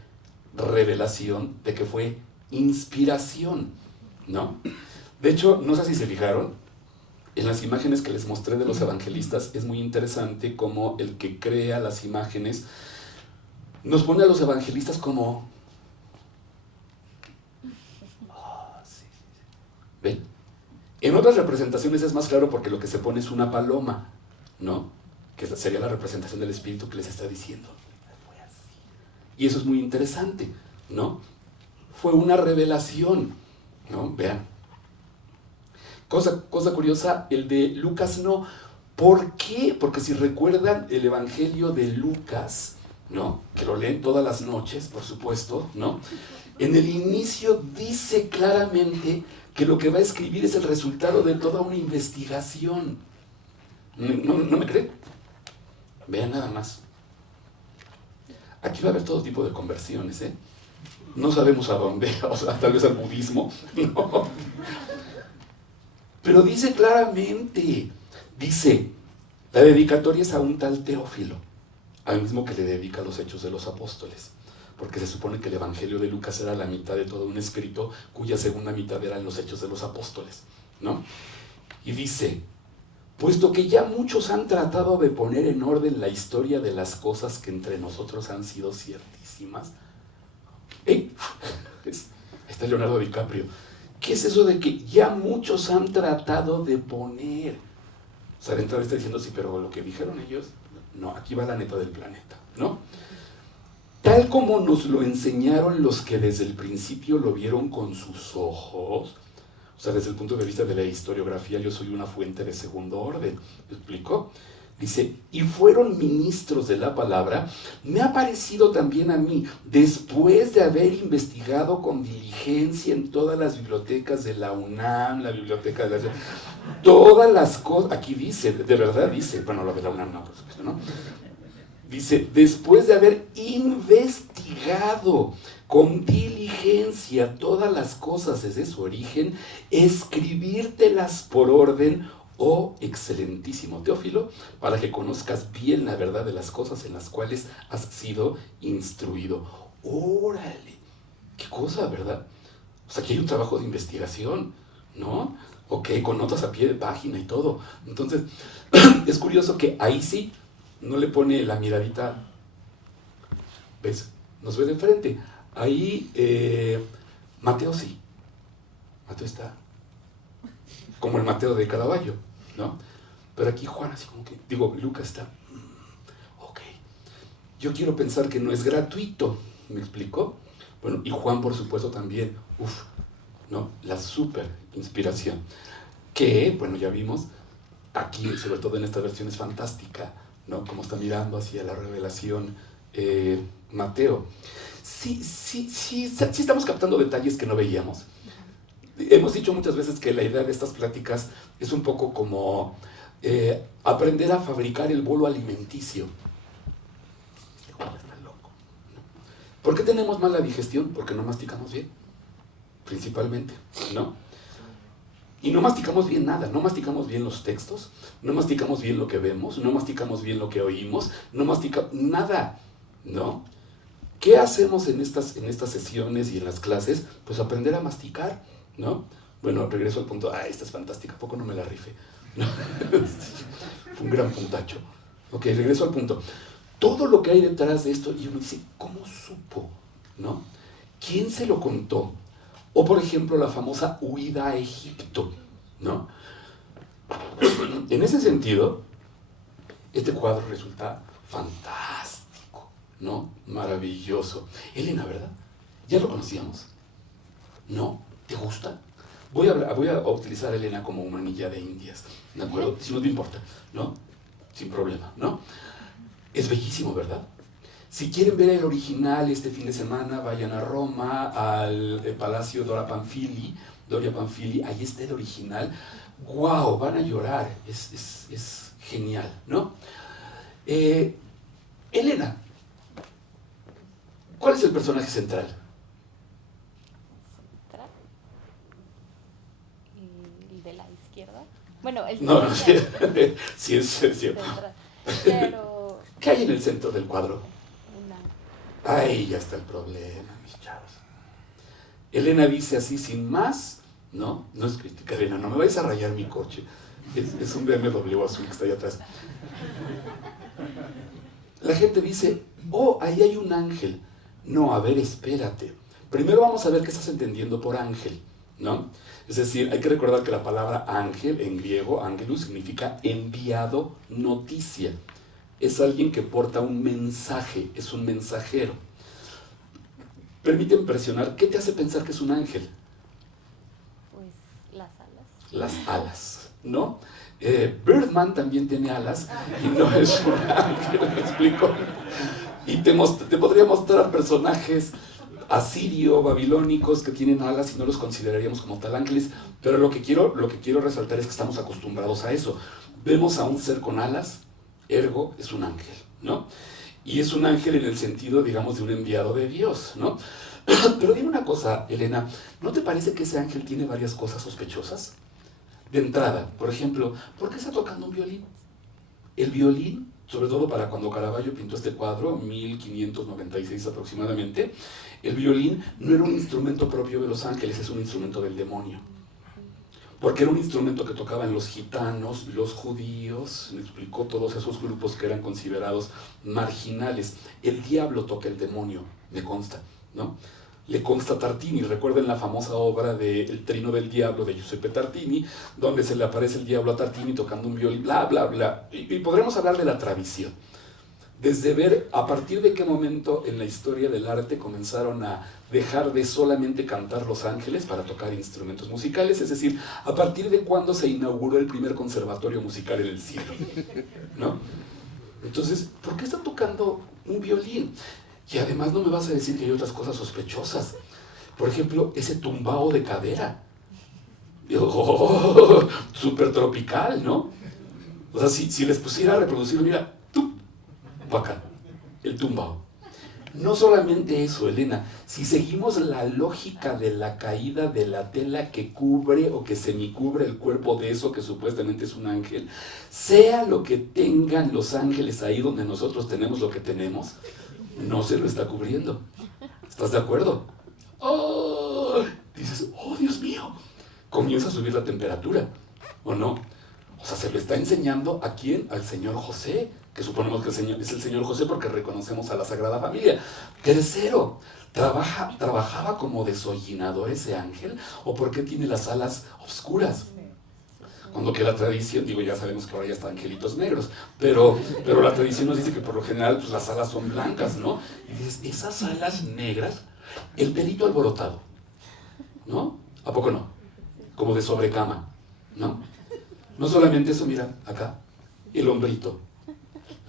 revelación, de que fue inspiración, ¿no? De hecho, no sé si se fijaron, en las imágenes que les mostré de los evangelistas, es muy interesante cómo el que crea las imágenes nos pone a los evangelistas como... Oh, sí, En otras representaciones es más claro porque lo que se pone es una paloma, ¿no? Que sería la representación del espíritu que les está diciendo. Fue así. Y eso es muy interesante, ¿no? Fue una revelación, ¿no? Vean. Cosa curiosa, el de Lucas no. ¿Por qué? Porque si recuerdan el Evangelio de Lucas, ¿no? Que lo leen todas las noches, por supuesto, ¿no? En el inicio dice claramente que lo que va a escribir es el resultado de toda una investigación. ¿No me creen? Vean nada más. Aquí va a haber todo tipo de conversiones, ¿eh? No sabemos a dónde, o sea, tal vez al budismo, no. Pero dice claramente, dice, la dedicatoria es a un tal Teófilo, al mismo que le dedica los Hechos de los Apóstoles, porque se supone que el Evangelio de Lucas era la mitad de todo un escrito, cuya segunda mitad eran los Hechos de los Apóstoles, ¿no? Y dice, puesto que ya muchos han tratado de poner en orden la historia de las cosas que entre nosotros han sido ciertísimas. Está Leonardo DiCaprio. ¿Qué es eso de que ya muchos han tratado de poner? O sea, de entrada está diciendo, sí, pero lo que dijeron ellos, no, aquí va la neta del planeta, ¿no? Tal como nos lo enseñaron los que desde el principio lo vieron con sus ojos, o sea, desde el punto de vista de la historiografía, yo soy una fuente de segundo orden, ¿me explico? Dice, y fueron ministros de la palabra, me ha parecido también a mí, después de haber investigado con diligencia en todas las bibliotecas de la UNAM, la biblioteca de la... todas las cosas, aquí dice, de verdad dice, bueno, lo de la UNAM no, por supuesto, ¿no? Dice, después de haber investigado con diligencia todas las cosas desde su origen, escribírtelas por orden, oh excelentísimo Teófilo, para que conozcas bien la verdad de las cosas en las cuales has sido instruido. ¡Órale! ¡Qué cosa, verdad! O sea, aquí hay un trabajo de investigación, ¿no? Ok, con notas a pie de página y todo. Entonces, es curioso que ahí sí no le pone la miradita, ¿ves? Nos ve de frente. Ahí, Mateo sí. Mateo está como el Mateo de Caravaggio, ¿no? Pero aquí Juan así como que, digo, Lucas está, ok. Yo quiero pensar que no es gratuito, ¿me explicó? Bueno, y Juan por supuesto también, ¿no? La súper inspiración. Que, bueno, ya vimos, aquí, sobre todo en esta versión es fantástica, ¿no? Como está mirando hacia la revelación Mateo. Sí estamos captando detalles que no veíamos. Hemos dicho muchas veces que la idea de estas pláticas es un poco como aprender a fabricar el bolo alimenticio. Este güey está loco. ¿Por qué tenemos mala digestión? Porque no masticamos bien, principalmente, ¿no? Y no masticamos bien nada, no masticamos bien los textos, no masticamos bien lo que vemos, no masticamos bien lo que oímos, no masticamos nada, ¿no? ¿Qué hacemos en estas sesiones y en las clases? Pues aprender a masticar, ¿no? Bueno, regreso al punto, esta es fantástica, ¿a poco no me la rife? ¿No? Fue un gran puntacho. Ok, regreso al punto. Todo lo que hay detrás de esto, y uno dice, ¿cómo supo? ¿No? ¿Quién se lo contó? O, por ejemplo, la famosa huida a Egipto, ¿no? En ese sentido, este cuadro resulta fantástico, ¿no? Maravilloso. Elena, ¿verdad? ¿Ya lo conocíamos? ¿No? ¿Te gusta? Voy a utilizar a Elena como una anilla de Indias, ¿de acuerdo? Si no te importa, ¿no? Sin problema, ¿no? Es bellísimo, ¿verdad? Si quieren ver el original este fin de semana, vayan a Roma, al Palacio Doria Pamphili, ahí está el original. ¡Wow! Van a llorar, es genial, ¿no? Elena, ¿cuál es el personaje central? ¿El de la izquierda? Bueno, el No, sí, es cierto. Pero... ¿Qué hay en el centro del cuadro? Una... Ahí ya está el problema, mis chavos. Elena dice así sin más, ¿no? No es crítica, Elena, no me vais a rayar mi coche. Es un BMW azul que está ahí atrás. La gente dice, ahí hay un ángel. No, a ver, espérate. Primero vamos a ver qué estás entendiendo por ángel, ¿no? Es decir, hay que recordar que la palabra ángel en griego, angelus, significa enviado noticia. Es alguien que porta un mensaje, es un mensajero. Permíteme impresionar, ¿qué te hace pensar que es un ángel? Pues las alas. Las alas, ¿no? Birdman también tiene alas y no es un ángel, ¿me explico? Y te podría mostrar personajes asirio, babilónicos que tienen alas y no los consideraríamos como tal ángeles, pero lo que quiero resaltar es que estamos acostumbrados a eso. Vemos a un ser con alas, ergo es un ángel, ¿no? Y es un ángel en el sentido, digamos, de un enviado de Dios, ¿no? Pero dime una cosa, Elena, ¿no te parece que ese ángel tiene varias cosas sospechosas? De entrada, por ejemplo, ¿por qué está tocando un violín? El violín, sobre todo para cuando Caravaggio pintó este cuadro, 1596 aproximadamente, el violín no era un instrumento propio de los ángeles, es un instrumento del demonio. Porque era un instrumento que tocaban los gitanos, los judíos, me explicó, todos esos grupos que eran considerados marginales. El diablo toca el demonio, me consta, ¿no? Le consta a Tartini, recuerden la famosa obra de El Trino del Diablo de Giuseppe Tartini, donde se le aparece el diablo a Tartini tocando un violín, bla, bla, bla. Y podremos hablar de la tradición. Desde ver a partir de qué momento en la historia del arte comenzaron a dejar de solamente cantar los ángeles para tocar instrumentos musicales, es decir, a partir de cuándo se inauguró el primer conservatorio musical en el cielo, ¿no? Entonces, ¿por qué está tocando un violín? Y además no me vas a decir que hay otras cosas sospechosas. Por ejemplo, ese tumbao de cadera. Oh, súper tropical, ¿no? O sea, si les pusiera a reproducir, mira, acá, el tumbao. No solamente eso, Elena, si seguimos la lógica de la caída de la tela que cubre o que semicubre el cuerpo de eso que supuestamente es un ángel, sea lo que tengan los ángeles ahí donde nosotros tenemos lo que tenemos, no se lo está cubriendo. ¿Estás de acuerdo? ¡Oh! Dices, ¡oh, Dios mío! Comienza a subir la temperatura, ¿o no? O sea, se le está enseñando ¿a quién? Al Señor José, que suponemos que es el Señor José porque reconocemos a la Sagrada Familia. Tercero, ¿trabajaba como desollinador ese ángel? ¿O por qué tiene las alas oscuras? Cuando que la tradición, digo, ya sabemos que ahora ya están angelitos negros, pero la tradición nos dice que por lo general pues, las alas son blancas, ¿no? Y dices, esas alas negras, el pelito alborotado, ¿no? ¿A poco no? Como de sobrecama, ¿no? No solamente eso, mira, acá, el hombrito,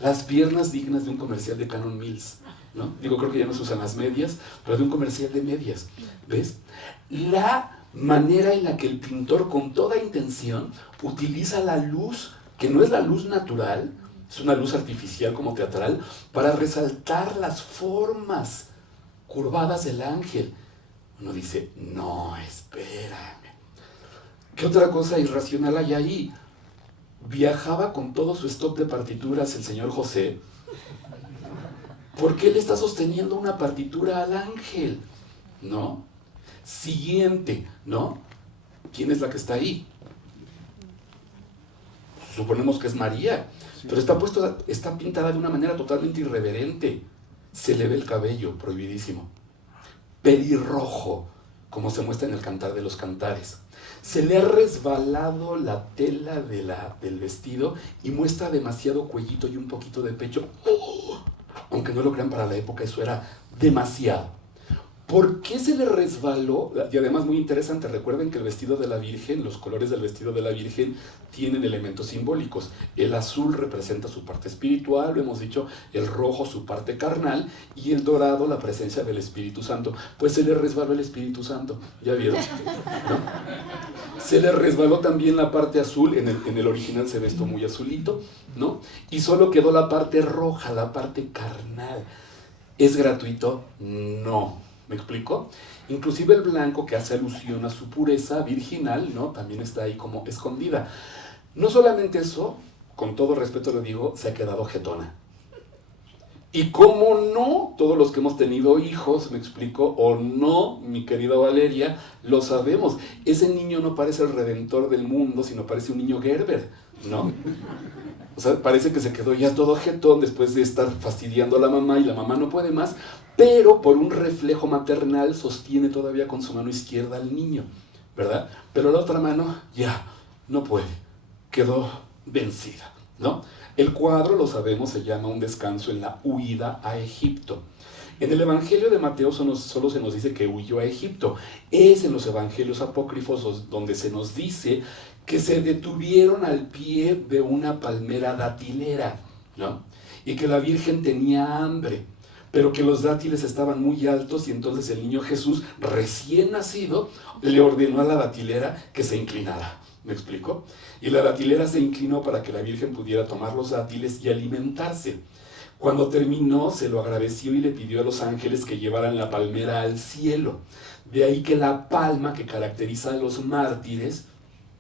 las piernas dignas de un comercial de Canon Mills, ¿no? Digo, creo que ya no se usan las medias, pero de un comercial de medias, ¿ves? La manera en la que el pintor con toda intención utiliza la luz, que no es la luz natural, es una luz artificial como teatral, para resaltar las formas curvadas del ángel. Uno dice, no, espérame. ¿Qué otra cosa irracional hay ahí? Viajaba con todo su stock de partituras el señor José. ¿Por qué le está sosteniendo una partitura al ángel? ¿No? Siguiente, ¿no? ¿Quién es la que está ahí? Suponemos que es María, pero está pintada de una manera totalmente irreverente. Se le ve el cabello, prohibidísimo. Pelirrojo, como se muestra en el Cantar de los Cantares. Se le ha resbalado la tela del vestido y muestra demasiado cuellito y un poquito de pecho. ¡Oh! Aunque no lo crean, para la época eso era demasiado. ¿Por qué se le resbaló? Y además muy interesante, recuerden que el vestido de la Virgen, los colores del vestido de la Virgen tienen elementos simbólicos. El azul representa su parte espiritual, lo hemos dicho, el rojo su parte carnal y el dorado la presencia del Espíritu Santo. Pues se le resbaló el Espíritu Santo, ¿ya vieron? ¿No? Se le resbaló también la parte azul, en el original se ve esto muy azulito, ¿no? Y solo quedó la parte roja, la parte carnal. ¿Es gratuito? No. ¿Me explico? Inclusive el blanco, que hace alusión a su pureza virginal, ¿no? También está ahí como escondida. No solamente eso, con todo respeto le digo, se ha quedado jetona. Y cómo no, todos los que hemos tenido hijos, me explico, o no, mi querida Valeria, lo sabemos. Ese niño no parece el redentor del mundo, sino parece un niño Gerber, ¿no? O sea, parece que se quedó ya todo jetón después de estar fastidiando a la mamá y la mamá no puede más, pero por un reflejo maternal sostiene todavía con su mano izquierda al niño, ¿verdad? Pero la otra mano ya no puede, quedó vencida, ¿no? El cuadro, lo sabemos, se llama Un descanso en la huida a Egipto. En el Evangelio de Mateo solo se nos dice que huyó a Egipto. Es en los Evangelios apócrifos donde se nos dice que se detuvieron al pie de una palmera datilera, ¿no? Y que la Virgen tenía hambre, pero que los dátiles estaban muy altos y entonces el niño Jesús, recién nacido, le ordenó a la datilera que se inclinara. ¿Me explico? Y la datilera se inclinó para que la Virgen pudiera tomar los dátiles y alimentarse. Cuando terminó, se lo agradeció y le pidió a los ángeles que llevaran la palmera al cielo. De ahí que la palma que caracteriza a los mártires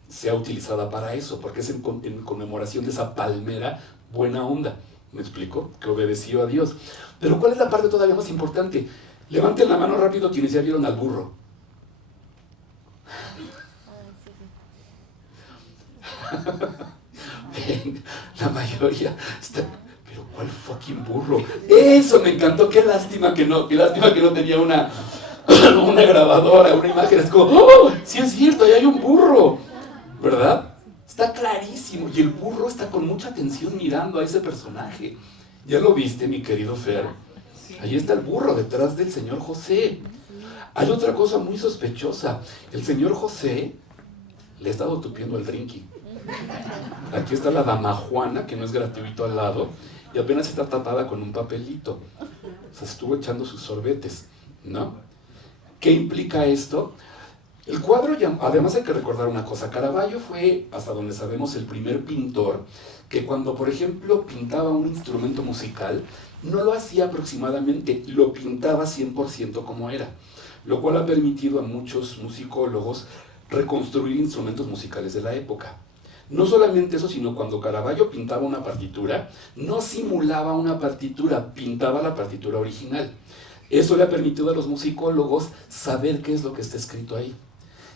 sea utilizada para eso, porque es en conmemoración de esa palmera buena onda. ¿Me explico? Que obedeció a Dios. Pero ¿cuál es la parte todavía más importante? Levanten la mano rápido quienes ya vieron al burro. La mayoría está... Pero ¿cuál fucking burro? Eso me encantó, qué lástima que no tenía una grabadora, una imagen. Es como, ¡oh! Sí es cierto, ahí hay un burro, ¿verdad? Está clarísimo, y el burro está con mucha atención mirando a ese personaje. ¿Ya lo viste, mi querido Fer? Ahí está el burro, detrás del señor José. Hay otra cosa muy sospechosa. El señor José le ha estado tupiendo el drinky. Aquí está la dama Juana, que no es gratuito al lado, y apenas está tapada con un papelito. Se estuvo echando sus sorbetes, ¿no? ¿Qué implica esto? El cuadro, además hay que recordar una cosa, Caravaggio fue, hasta donde sabemos, el primer pintor que cuando, por ejemplo, pintaba un instrumento musical, no lo hacía aproximadamente, lo pintaba 100% como era, lo cual ha permitido a muchos musicólogos reconstruir instrumentos musicales de la época. No solamente eso, sino cuando Caravaggio pintaba una partitura, no simulaba una partitura, pintaba la partitura original. Eso le ha permitido a los musicólogos saber qué es lo que está escrito ahí.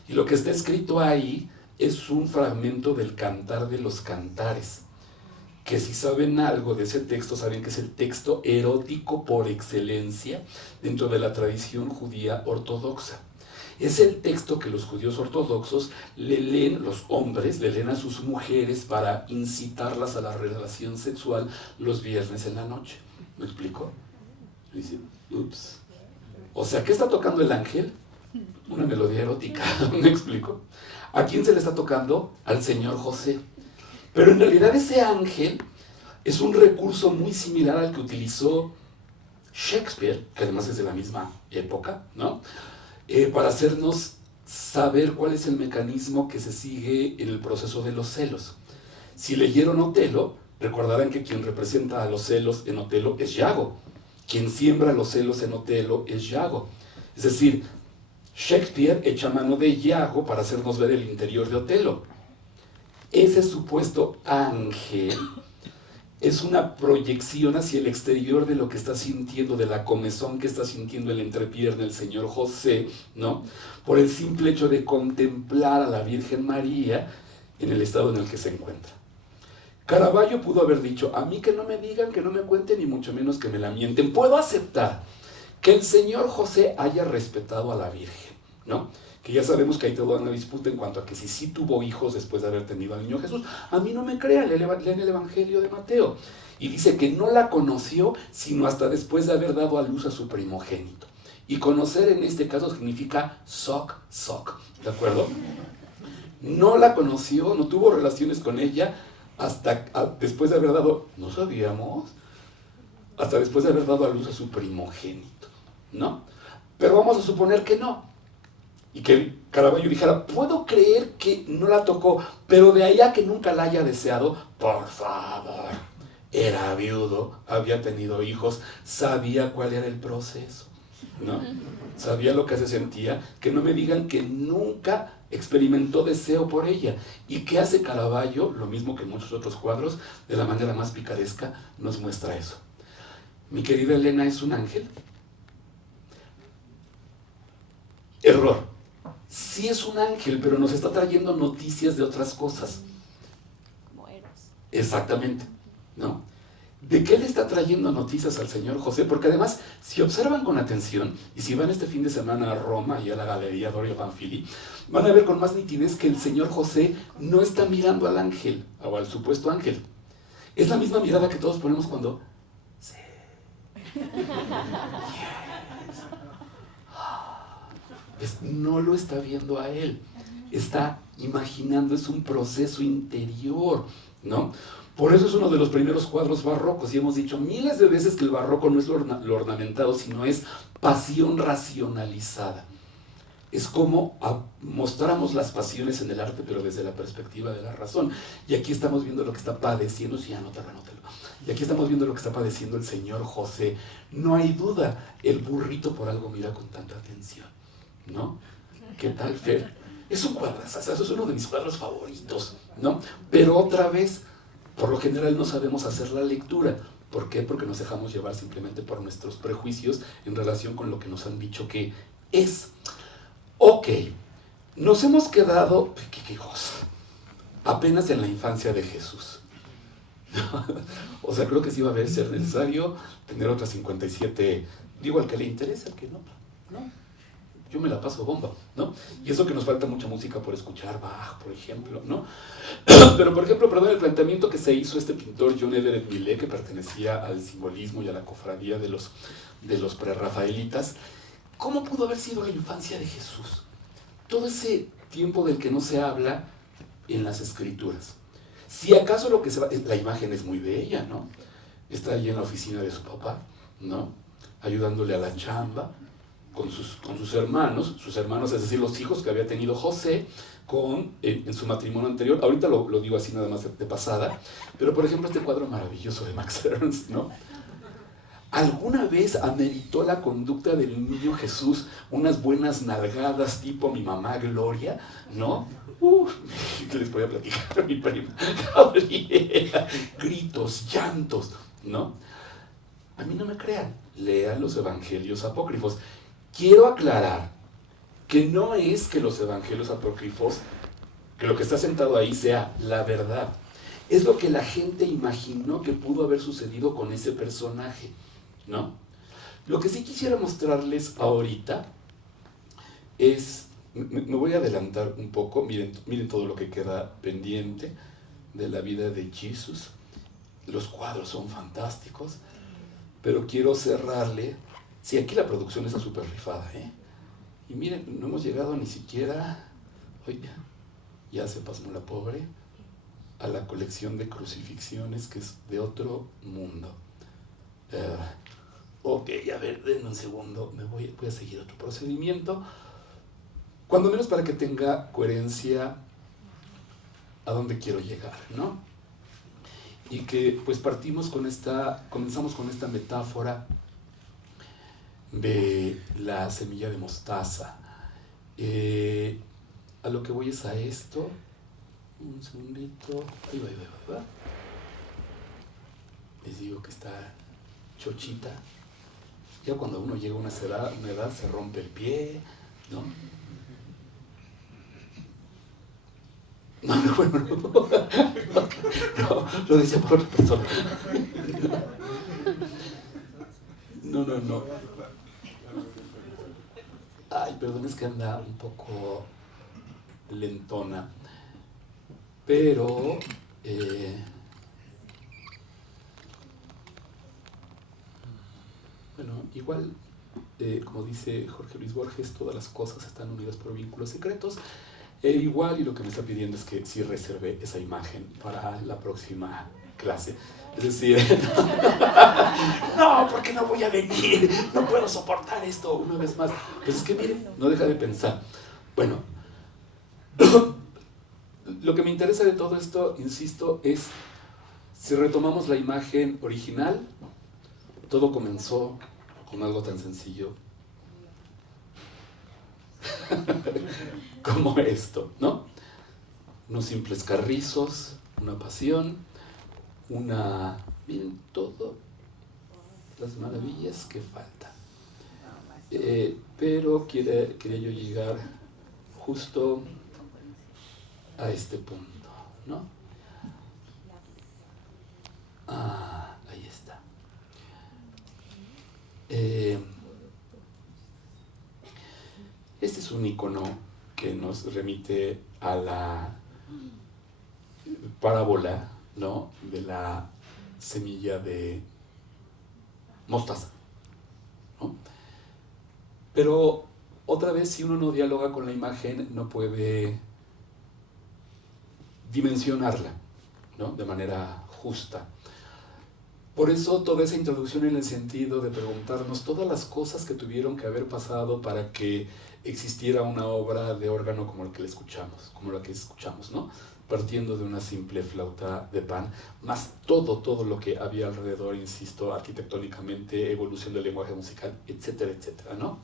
Y lo que está escrito ahí es un fragmento del Cantar de los Cantares, que si saben algo de ese texto, saben que es el texto erótico por excelencia dentro de la tradición judía ortodoxa. Es el texto que los judíos ortodoxos le leen, los hombres le leen a sus mujeres para incitarlas a la relación sexual los viernes en la noche. ¿Me explico? Y dice, ups. O sea, ¿qué está tocando el ángel? Una melodía erótica. ¿Me explico? ¿A quién se le está tocando? Al señor José. Pero en realidad ese ángel es un recurso muy similar al que utilizó Shakespeare, que además es de la misma época, ¿no? Para hacernos saber cuál es el mecanismo que se sigue en el proceso de los celos. Si leyeron Otelo, recordarán que quien representa a los celos en Otelo es Iago. Quien siembra los celos en Otelo es Iago. Es decir, Shakespeare echa mano de Iago para hacernos ver el interior de Otelo. Ese supuesto ángel es una proyección hacia el exterior de lo que está sintiendo, de la comezón que está sintiendo el entrepierna el señor José, ¿no? Por el simple hecho de contemplar a la Virgen María en el estado en el que se encuentra. Caravaggio pudo haber dicho, a mí que no me digan, que no me cuenten, ni mucho menos que me la mienten. Puedo aceptar que el señor José haya respetado a la Virgen, ¿no? Que ya sabemos que hay toda una disputa en cuanto a que si sí tuvo hijos después de haber tenido al niño Jesús. A mí no me crean, leen el Evangelio de Mateo. Y dice que no la conoció, sino hasta después de haber dado a luz a su primogénito. Y conocer en este caso significa soc, ¿de acuerdo? No la conoció, no tuvo relaciones con ella hasta después de haber dado, no sabíamos, hasta después de haber dado a luz a su primogénito, ¿no? Pero vamos a suponer que no. Y que Caravaggio dijera, puedo creer que no la tocó, pero de ahí a que nunca la haya deseado, por favor, era viudo, había tenido hijos, sabía cuál era el proceso, ¿no? Sabía lo que se sentía, que no me digan que nunca experimentó deseo por ella. ¿Y qué hace Caravaggio? Lo mismo que muchos otros cuadros, de la manera más picaresca, nos muestra eso. Mi querida Elena es un ángel. Error. Sí es un ángel, pero nos está trayendo noticias de otras cosas. Como Eros. Exactamente, ¿no? ¿De qué le está trayendo noticias al señor José? Porque además, Si observan con atención, y si van este fin de semana a Roma y a la Galería Dorio Pamphili, van a ver con más nitidez que el señor José no está mirando al ángel, o al supuesto ángel. Es la misma mirada que todos ponemos cuando... Sí. Yes. No lo está viendo a él, está imaginando, es un proceso interior, ¿no? Por eso es uno de los primeros cuadros barrocos, y hemos dicho miles de veces que el barroco no es lo ornamentado, sino es pasión racionalizada. Es como mostramos las pasiones en el arte, pero desde la perspectiva de la razón. Y aquí estamos viendo lo que está padeciendo, sí, anótalo. Y aquí estamos viendo lo que está padeciendo el señor José. No hay duda, el burrito por algo mira con tanta atención, ¿no? ¿Qué tal, Fer? Es un cuadrazo, eso es uno de mis cuadros favoritos, ¿no? Pero otra vez, por lo general no sabemos hacer la lectura. ¿Por qué? Porque nos dejamos llevar simplemente por nuestros prejuicios en relación con lo que nos han dicho que es. Ok, nos hemos quedado, ¿qué cosa? Apenas en la infancia de Jesús. O sea, creo que sí va a ser necesario tener otras 57, digo, al que le interesa, al que no, ¿no? Yo me la paso bomba, ¿no? Y eso que nos falta mucha música por escuchar, Bach, por ejemplo, ¿no? Pero, por ejemplo, perdón, el planteamiento que se hizo este pintor John Everett Millet, que pertenecía al simbolismo y a la cofradía de los prerrafaelitas, ¿cómo pudo haber sido la infancia de Jesús? Todo ese tiempo del que no se habla en las escrituras. Si acaso lo que se va... La imagen es muy bella, ¿no? Está ahí en la oficina de su papá, ¿no? Ayudándole a la chamba, con sus hermanos, es decir, los hijos que había tenido José en su matrimonio anterior. Ahorita lo digo así nada más de pasada, pero por ejemplo este cuadro maravilloso de Max Ernst, ¿no? ¿Alguna vez ameritó la conducta del niño Jesús unas buenas nalgadas tipo mi mamá Gloria? ¿No? Les voy a platicar a mi prima Gabriela. Gritos, llantos, ¿no? A mí no me crean, lean los evangelios apócrifos. Quiero aclarar que no es que los evangelios apócrifos, que lo que está sentado ahí sea la verdad. Es lo que la gente imaginó que pudo haber sucedido con ese personaje, ¿no? Lo que sí quisiera mostrarles ahorita es, me voy a adelantar un poco, miren todo lo que queda pendiente de la vida de Jesús. Los cuadros son fantásticos, pero quiero cerrarle. Sí, aquí la producción está súper rifada, ¿eh? Y miren, no hemos llegado ni siquiera, oiga, ya se pasó la pobre, a la colección de crucifixiones, que es de otro mundo. Ok, a ver, denme un segundo, voy a seguir otro procedimiento, cuando menos para que tenga coherencia a dónde quiero llegar, ¿no? Y que pues comenzamos con esta metáfora de la semilla de mostaza. A lo que voy es a esto. Un segundito. Ahí va. Les digo que está chochita. Ya cuando uno llega a una edad se rompe el pie, ¿no? No, bueno, no, lo decía por otra persona. No. Ay, perdón, es que anda un poco lentona. Pero, bueno, igual, como dice Jorge Luis Borges, todas las cosas están unidas por vínculos secretos. Igual, y lo que me está pidiendo es que sí reserve esa imagen para la próxima clase. Es decir, no, porque no voy a venir, no puedo soportar esto una vez más. Pues es que miren, no deja de pensar. Bueno, lo que me interesa de todo esto, insisto, es si retomamos la imagen original, todo comenzó con algo tan sencillo como esto, ¿no? Unos simples carrizos, una pasión, miren todo, las maravillas que faltan. Pero quería yo llegar justo a este punto, ¿no? Ahí está. Este es un icono que nos remite a la parábola, ¿no?, de la semilla de mostaza, ¿no? Pero otra vez, si uno no dialoga con la imagen, no puede dimensionarla, ¿no?, de manera justa. Por eso toda esa introducción en el sentido de preguntarnos todas las cosas que tuvieron que haber pasado para que existiera una obra de órgano como la que escuchamos, ¿no?, partiendo de una simple flauta de pan, más todo lo que había alrededor, insisto, arquitectónicamente, evolución del lenguaje musical, etcétera, etcétera, ¿no?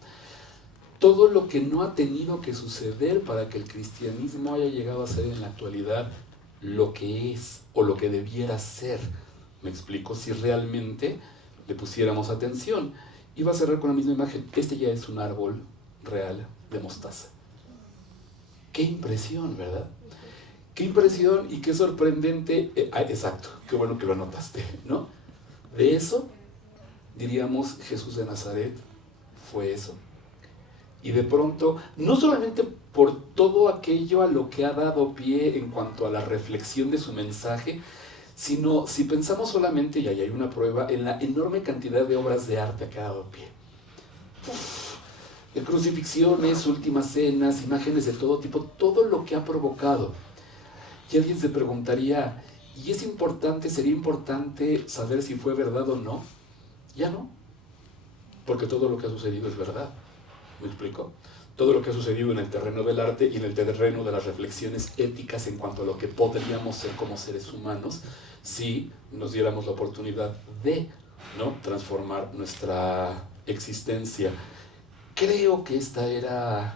Todo lo que no ha tenido que suceder para que el cristianismo haya llegado a ser en la actualidad lo que es o lo que debiera ser. Me explico, si realmente le pusiéramos atención. Iba a cerrar con la misma imagen. Este ya es un árbol real de mostaza. Qué impresión, ¿verdad? Qué impresión y qué sorprendente. Exacto, qué bueno que lo anotaste, ¿no? De eso, diríamos, Jesús de Nazaret fue eso. Y de pronto, no solamente por todo aquello a lo que ha dado pie en cuanto a la reflexión de su mensaje, sino si pensamos solamente, y ahí hay una prueba, en la enorme cantidad de obras de arte que ha dado pie. De crucifixiones, últimas cenas, imágenes de todo tipo, todo lo que ha provocado. Y alguien se preguntaría, ¿y es importante, sería importante saber si fue verdad o no? Ya no, porque todo lo que ha sucedido es verdad. ¿Me explico? Todo lo que ha sucedido en el terreno del arte y en el terreno de las reflexiones éticas en cuanto a lo que podríamos ser como seres humanos si nos diéramos la oportunidad de, ¿no?, transformar nuestra existencia. Creo que esta era...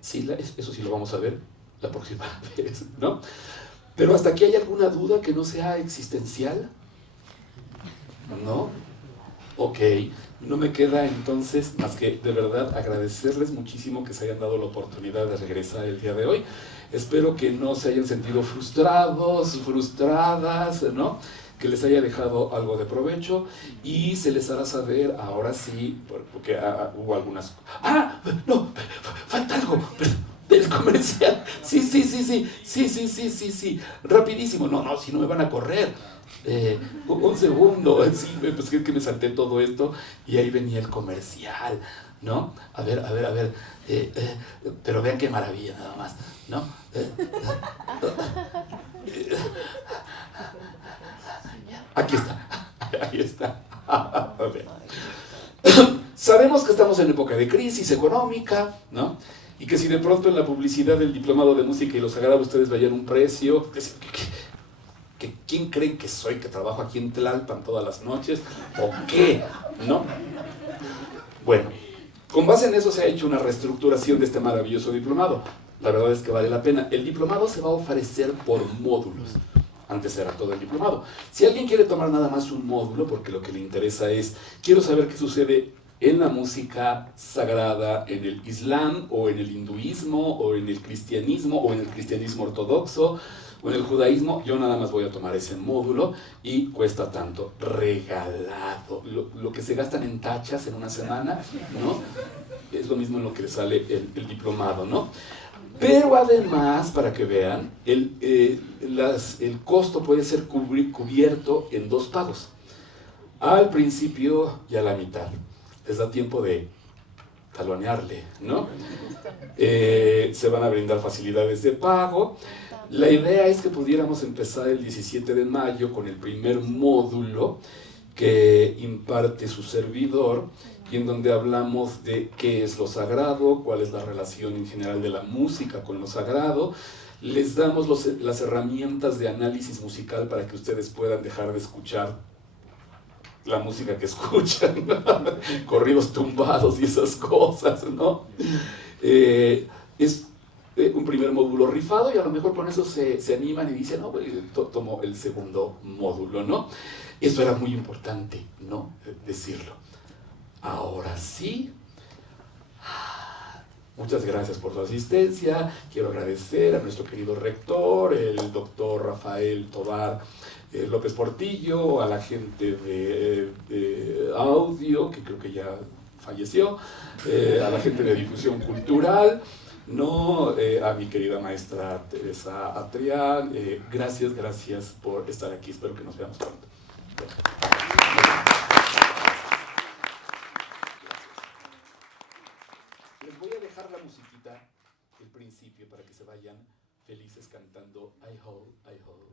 Sí, eso sí lo vamos a ver la próxima vez, ¿no? Pero hasta aquí, ¿hay alguna duda que no sea existencial? ¿No? Ok, no me queda entonces más que de verdad agradecerles muchísimo que se hayan dado la oportunidad de regresar el día de hoy. Espero que no se hayan sentido frustrados, frustradas, ¿no?, que les haya dejado algo de provecho y se les hará saber ahora sí, porque hubo algunas... No, falta algo, del comercial. Sí, rapidísimo. No, si no me van a correr. Un segundo, sí, pues que me salté todo esto y ahí venía el comercial, ¿no? A ver, pero vean qué maravilla nada más, ¿no? Aquí está, ahí está. Sabemos que estamos en época de crisis económica, ¿no? Y que si de pronto en la publicidad del diplomado de música y lo sagrado ustedes veían un precio, ¿quién creen que soy, que trabajo aquí en Tlalpan todas las noches? ¿O qué? ¿No? Bueno, con base en eso se ha hecho una reestructuración de este maravilloso diplomado. La verdad es que vale la pena. El diplomado se va a ofrecer por módulos. Antes era todo el diplomado. Si alguien quiere tomar nada más un módulo, porque lo que le interesa es, quiero saber qué sucede en la música sagrada, en el Islam, o en el hinduismo, o en el cristianismo, o en el cristianismo ortodoxo, o en el judaísmo, yo nada más voy a tomar ese módulo y cuesta tanto, regalado. Lo que se gastan en tachas en una semana, ¿no?, es lo mismo en lo que le sale el diplomado, ¿no? Pero además, para que vean, el costo puede ser cubierto en 2 pagos. Al principio y a la mitad. Les da tiempo de talonearle, ¿no? Se van a brindar facilidades de pago. La idea es que pudiéramos empezar el 17 de mayo con el primer módulo que imparte su servidor, y en donde hablamos de qué es lo sagrado, cuál es la relación en general de la música con lo sagrado. Les damos las herramientas de análisis musical para que ustedes puedan dejar de escuchar la música que escuchan, ¿no? Corridos tumbados y esas cosas, ¿no? Es un primer módulo rifado y a lo mejor con eso se animan y dicen, no, tomo el segundo módulo, ¿no? Eso era muy importante, ¿no?, decirlo. Ahora sí, muchas gracias por su asistencia. Quiero agradecer a nuestro querido rector, el doctor Rafael Tovar López Portillo, a la gente de audio, que creo que ya falleció, a la gente de difusión cultural, ¿no? A mi querida maestra Teresa Atrián, gracias por estar aquí, espero que nos veamos pronto. Les voy a dejar la musiquita, el principio, para que se vayan felices cantando I Hold, I Hold.